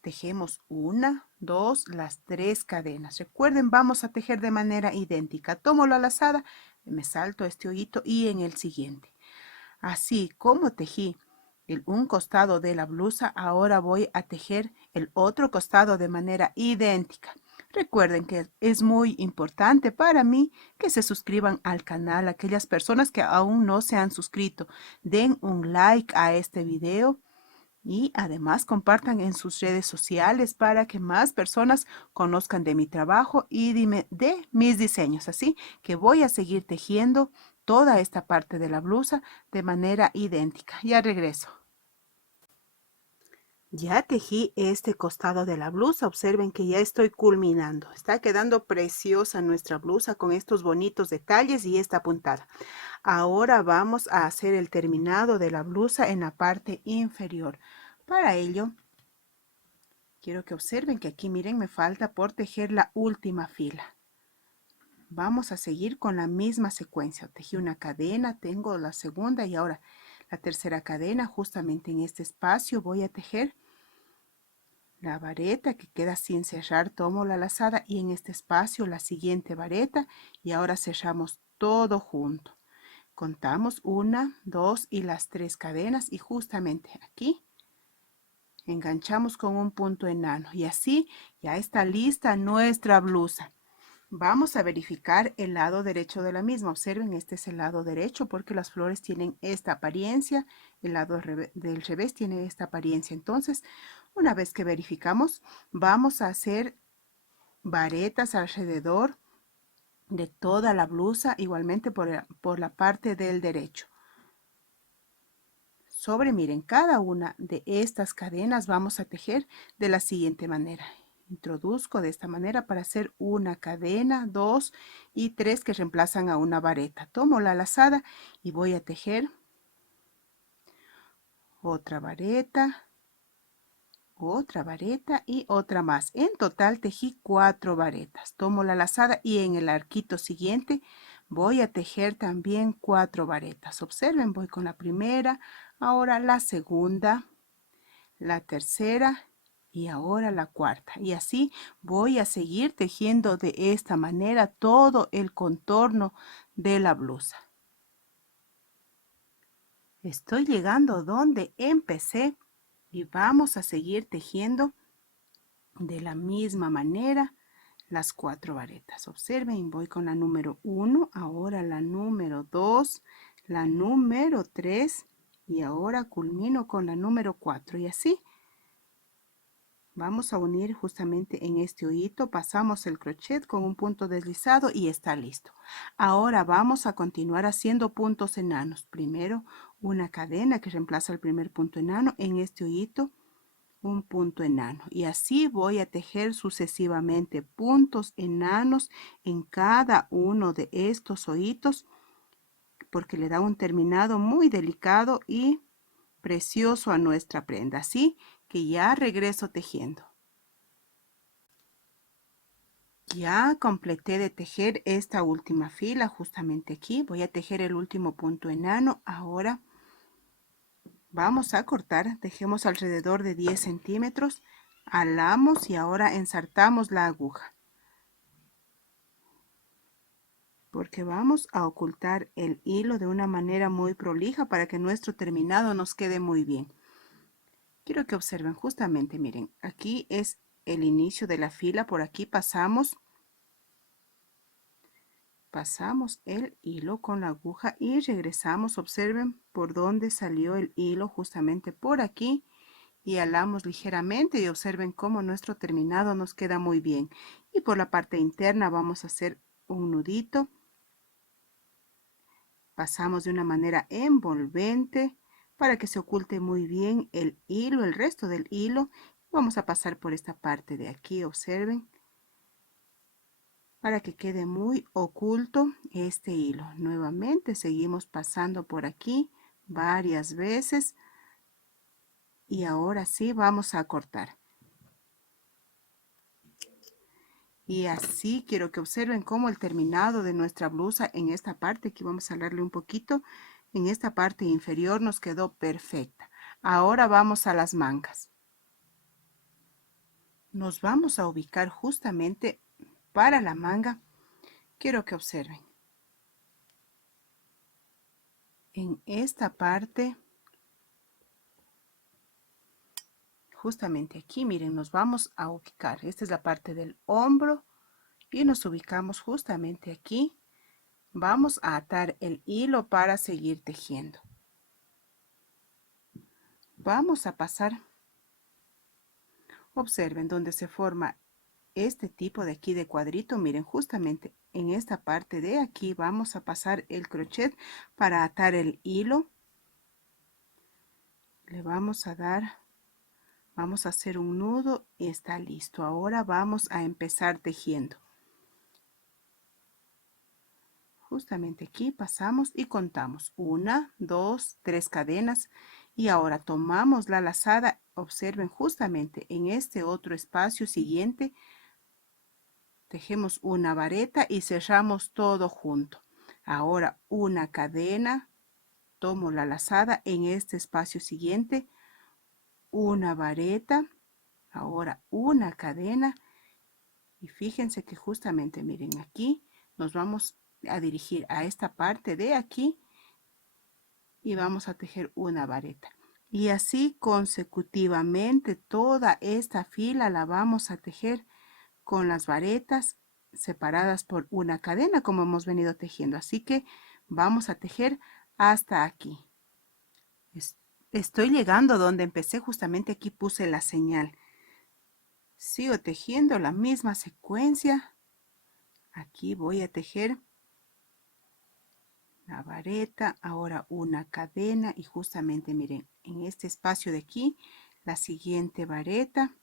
Tejemos 1, 2, las 3 cadenas. Recuerden, vamos a tejer de manera idéntica. Tomo la lazada, me salto este hoyito y en el siguiente. Así como tejí un costado de la blusa, ahora voy a tejer el otro costado de manera idéntica. Recuerden que es muy importante para mí que se suscriban al canal. Aquellas personas que aún no se han suscrito, den un like a este video y además compartan en sus redes sociales para que más personas conozcan de mi trabajo y de mis diseños. Así que voy a seguir tejiendo toda esta parte de la blusa de manera idéntica. Ya regreso. Ya tejí este costado de la blusa. Observen que ya estoy culminando. Está quedando preciosa nuestra blusa con estos bonitos detalles y esta puntada. Ahora vamos a hacer el terminado de la blusa en la parte inferior. Para ello, quiero que observen que aquí, miren, me falta por tejer la última fila. vamos a seguir con la misma secuencia. Tejí una cadena, tengo la segunda y ahora la tercera cadena. Justamente en este espacio voy a tejer la vareta que queda sin cerrar, tomo la lazada y en este espacio la siguiente vareta y ahora cerramos todo junto. Contamos 1, 2 y las 3 cadenas y justamente aquí enganchamos con un punto enano y así ya está lista nuestra blusa. Vamos a verificar el lado derecho de la misma. Observen, este es el lado derecho porque las flores tienen esta apariencia, el lado del revés tiene esta apariencia. Entonces, una vez que verificamos, vamos a hacer varetas alrededor de toda la blusa, igualmente por la parte del derecho. Miren, cada una de estas cadenas vamos a tejer de la siguiente manera. Introduzco de esta manera para hacer una cadena, 2 y 3 que reemplazan a una vareta. Tomo la lazada y voy a tejer otra vareta y otra más. En total tejí 4 varetas. Tomo la lazada y en el arquito siguiente voy a tejer también 4 varetas. Observen, voy con la primera, ahora la segunda, la tercera y ahora la cuarta. Y así voy a seguir tejiendo de esta manera todo el contorno de la blusa. Estoy llegando donde empecé y vamos a seguir tejiendo de la misma manera las 4 varetas. Observen, voy con la número 1, ahora la número 2, la número 3 y ahora culmino con la número 4 y así vamos a unir justamente en este hoyito, pasamos el crochet con un punto deslizado y está listo. Ahora vamos a continuar haciendo puntos enanos. Primero una cadena que reemplaza el primer punto enano, en este hoyito un punto enano y así voy a tejer sucesivamente puntos enanos en cada uno de estos hoyitos porque le da un terminado muy delicado y precioso a nuestra prenda. Así que ya regreso tejiendo. Ya completé de tejer esta última fila justamente aquí. Voy a tejer el último punto enano. Ahora vamos a cortar. Tejemos alrededor de 10 centímetros. Alamos y ahora ensartamos la aguja. Porque vamos a ocultar el hilo de una manera muy prolija para que nuestro terminado nos quede muy bien. Quiero que observen justamente, miren, aquí es el inicio de la fila, por aquí pasamos el hilo con la aguja y regresamos, observen por dónde salió el hilo, justamente por aquí, y alamos ligeramente y observen cómo nuestro terminado nos queda muy bien. Y por la parte interna vamos a hacer un nudito. Pasamos de una manera envolvente para que se oculte muy bien el hilo, el resto del hilo. Vamos a pasar por esta parte de aquí, observen, para que quede muy oculto este hilo. Nuevamente seguimos pasando por aquí varias veces y ahora sí vamos a cortar. Y así quiero que observen cómo el terminado de nuestra blusa en esta parte, aquí vamos a darle un poquito, en esta parte inferior nos quedó perfecta. Ahora vamos a las mangas. Nos vamos a ubicar justamente para la manga. Quiero que observen. En esta parte, justamente aquí, miren, nos vamos a ubicar. Esta es la parte del hombro y nos ubicamos justamente aquí. Vamos a atar el hilo para seguir tejiendo. Vamos a pasar, observen donde se forma este tipo de aquí de cuadrito, miren, justamente en esta parte de aquí vamos a pasar el crochet para atar el hilo. Le vamos a dar, vamos a hacer un nudo y está listo. Ahora vamos a empezar tejiendo. Justamente aquí pasamos y contamos 1, 2, 3 cadenas y ahora tomamos la lazada. Observen justamente en este otro espacio siguiente Tejemos una vareta y cerramos todo junto. Ahora una cadena, tomo la lazada en este espacio siguiente, una vareta, ahora una cadena y fíjense que justamente miren aquí nos vamos a dirigir a esta parte de aquí y vamos a tejer una vareta. Y así consecutivamente toda esta fila la vamos a tejer con las varetas separadas por una cadena como hemos venido tejiendo. Así que vamos a tejer hasta aquí. Estoy llegando donde empecé, justamente aquí puse la señal. Sigo tejiendo la misma secuencia. Aquí voy a tejer la vareta, ahora una cadena y justamente miren, en este espacio de aquí, la siguiente vareta.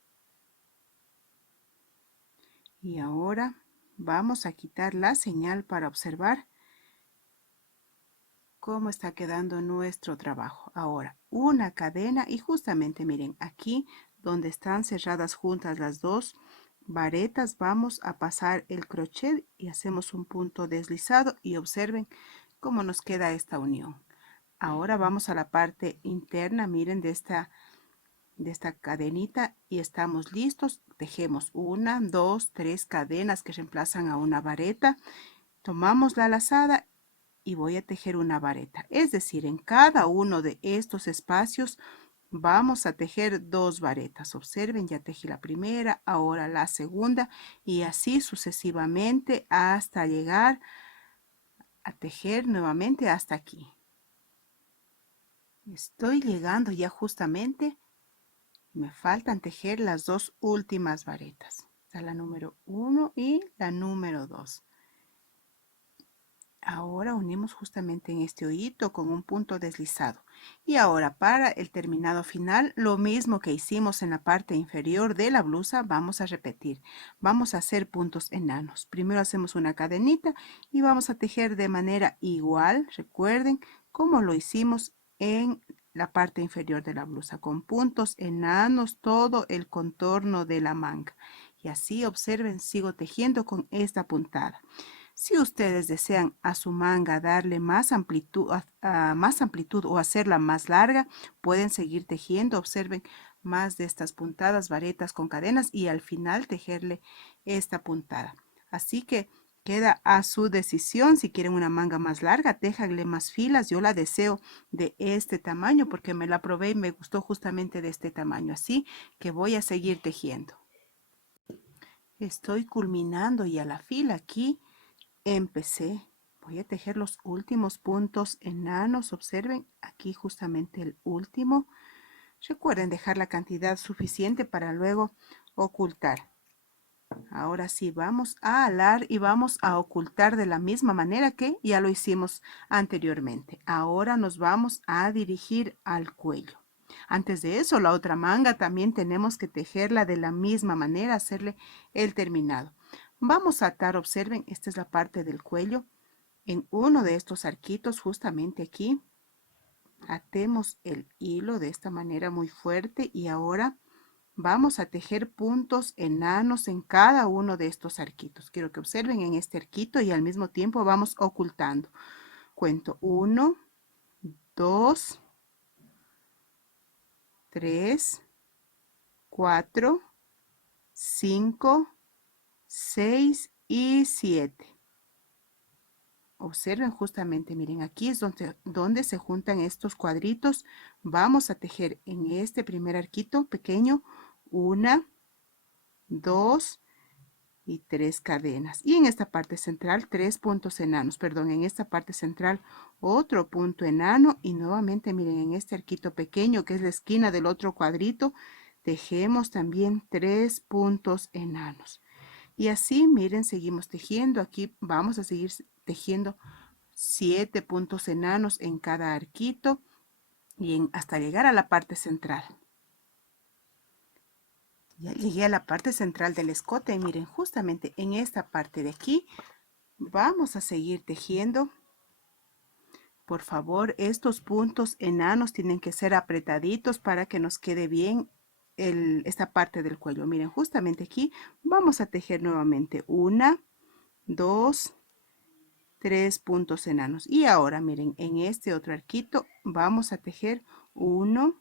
Y ahora vamos a quitar la señal para observar cómo está quedando nuestro trabajo. Ahora una cadena y justamente miren aquí donde están cerradas juntas las dos varetas vamos a pasar el crochet y hacemos un punto deslizado y observen cómo nos queda esta unión. Ahora vamos a la parte interna, miren, de esta cadenita y estamos listos. Tejemos una, dos, tres cadenas que reemplazan a una vareta. Tomamos la lazada y voy a tejer una vareta. Es decir, en cada uno de estos espacios vamos a tejer dos varetas. Observen, ya tejí la primera, ahora la segunda y así sucesivamente hasta llegar a tejer nuevamente hasta aquí. Estoy llegando ya justamente. Me faltan tejer las dos últimas varetas. Está la número 1 y la número 2. Ahora unimos justamente en este hoyito con un punto deslizado. Y ahora para el terminado final, lo mismo que hicimos en la parte inferior de la blusa, vamos a repetir. Vamos a hacer puntos enanos. Primero hacemos una cadenita y vamos a tejer de manera igual, recuerden, como lo hicimos en la parte inferior de la blusa, con puntos enanos todo el contorno de la manga. Y así observen, sigo tejiendo con esta puntada. Si ustedes desean a su manga darle más amplitud, más amplitud o hacerla más larga, pueden seguir tejiendo. Observen más de estas puntadas, varetas con cadenas y al final tejerle esta puntada. Así que queda a su decisión. Si quieren una manga más larga, téjanle más filas. Yo la deseo de este tamaño porque me la probé y me gustó justamente de este tamaño. Así que voy a seguir tejiendo. Estoy culminando ya la fila aquí. Empecé, voy a tejer los últimos puntos enanos, observen aquí justamente el último. Recuerden dejar la cantidad suficiente para luego ocultar. Ahora sí, vamos a alar y vamos a ocultar de la misma manera que ya lo hicimos anteriormente. Ahora nos vamos a dirigir al cuello. Antes de eso, la otra manga también tenemos que tejerla de la misma manera, hacerle el terminado. Vamos a atar, observen, esta es la parte del cuello. En uno de estos arquitos, justamente aquí, atemos el hilo de esta manera muy fuerte y ahora vamos a tejer puntos enanos en cada uno de estos arquitos. Quiero que observen en este arquito y al mismo tiempo vamos ocultando. Cuento 1, 2, 3, 4, 5, 6 y 7. Observen justamente, miren, aquí es donde se juntan estos cuadritos. Vamos a tejer en este primer arquito pequeño 1, 2 y 3 cadenas. Y en esta parte central 3 puntos enanos, perdón, en esta parte central otro punto enano y nuevamente miren en este arquito pequeño que es la esquina del otro cuadrito, tejemos también 3 puntos enanos. Y así, miren, seguimos tejiendo. Aquí vamos a seguir tejiendo 7 puntos enanos en cada arquito y hasta llegar a la parte central. Ya llegué a la parte central del escote y miren, justamente en esta parte de aquí vamos a seguir tejiendo. Por favor, estos puntos enanos tienen que ser apretaditos para que nos quede bien esta parte del cuello. Miren, justamente aquí vamos a tejer nuevamente 1, 2, 3 puntos enanos. Y ahora miren, en este otro arquito vamos a tejer 1,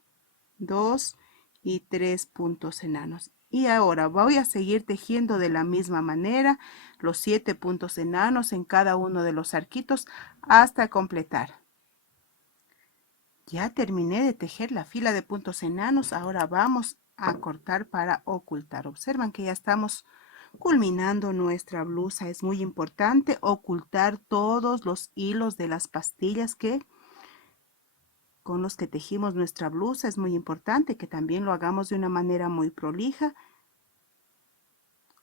2 y 3 puntos enanos. Y ahora voy a seguir tejiendo de la misma manera los 7 puntos enanos en cada uno de los arquitos hasta completar. Ya terminé de tejer la fila de puntos enanos. Ahora vamos a cortar para ocultar. Observan que ya estamos culminando nuestra blusa. Es muy importante ocultar todos los hilos de las pastillas con los que tejimos nuestra blusa. Es muy importante que también lo hagamos de una manera muy prolija.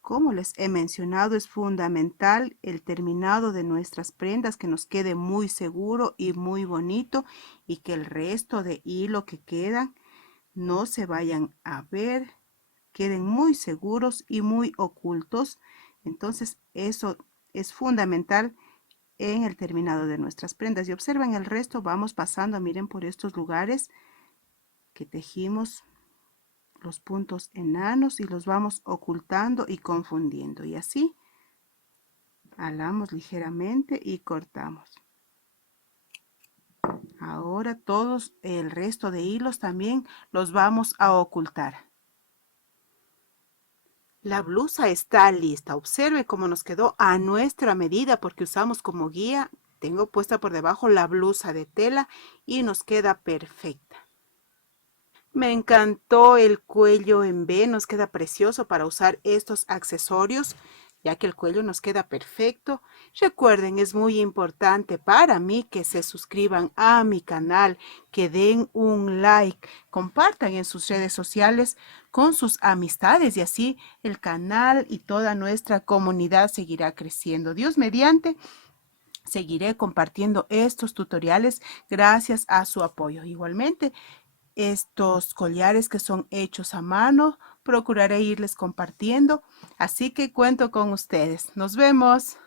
Como les he mencionado, es fundamental el terminado de nuestras prendas, que nos quede muy seguro y muy bonito, y que el resto de hilo que quedan no se vayan a ver, queden muy seguros y muy ocultos. Entonces eso es fundamental en el terminado de nuestras prendas. Y observen el resto, vamos pasando, miren, por estos lugares que tejimos los puntos enanos y los vamos ocultando y confundiendo. Y así alamos ligeramente y cortamos. Ahora todos el resto de hilos también los vamos a ocultar. La blusa está lista. Observe cómo nos quedó a nuestra medida, porque usamos como guía. Tengo puesta por debajo la blusa de tela y nos queda perfecta. Me encantó el cuello en V, nos queda precioso para usar estos accesorios, ya que el cuello nos queda perfecto. Recuerden, es muy importante para mí que se suscriban a mi canal, que den un like, compartan en sus redes sociales con sus amistades, y así el canal y toda nuestra comunidad seguirá creciendo. Dios mediante, seguiré compartiendo estos tutoriales gracias a su apoyo. Igualmente, estos collares que son hechos a mano, procuraré irles compartiendo, así que cuento con ustedes. Nos vemos.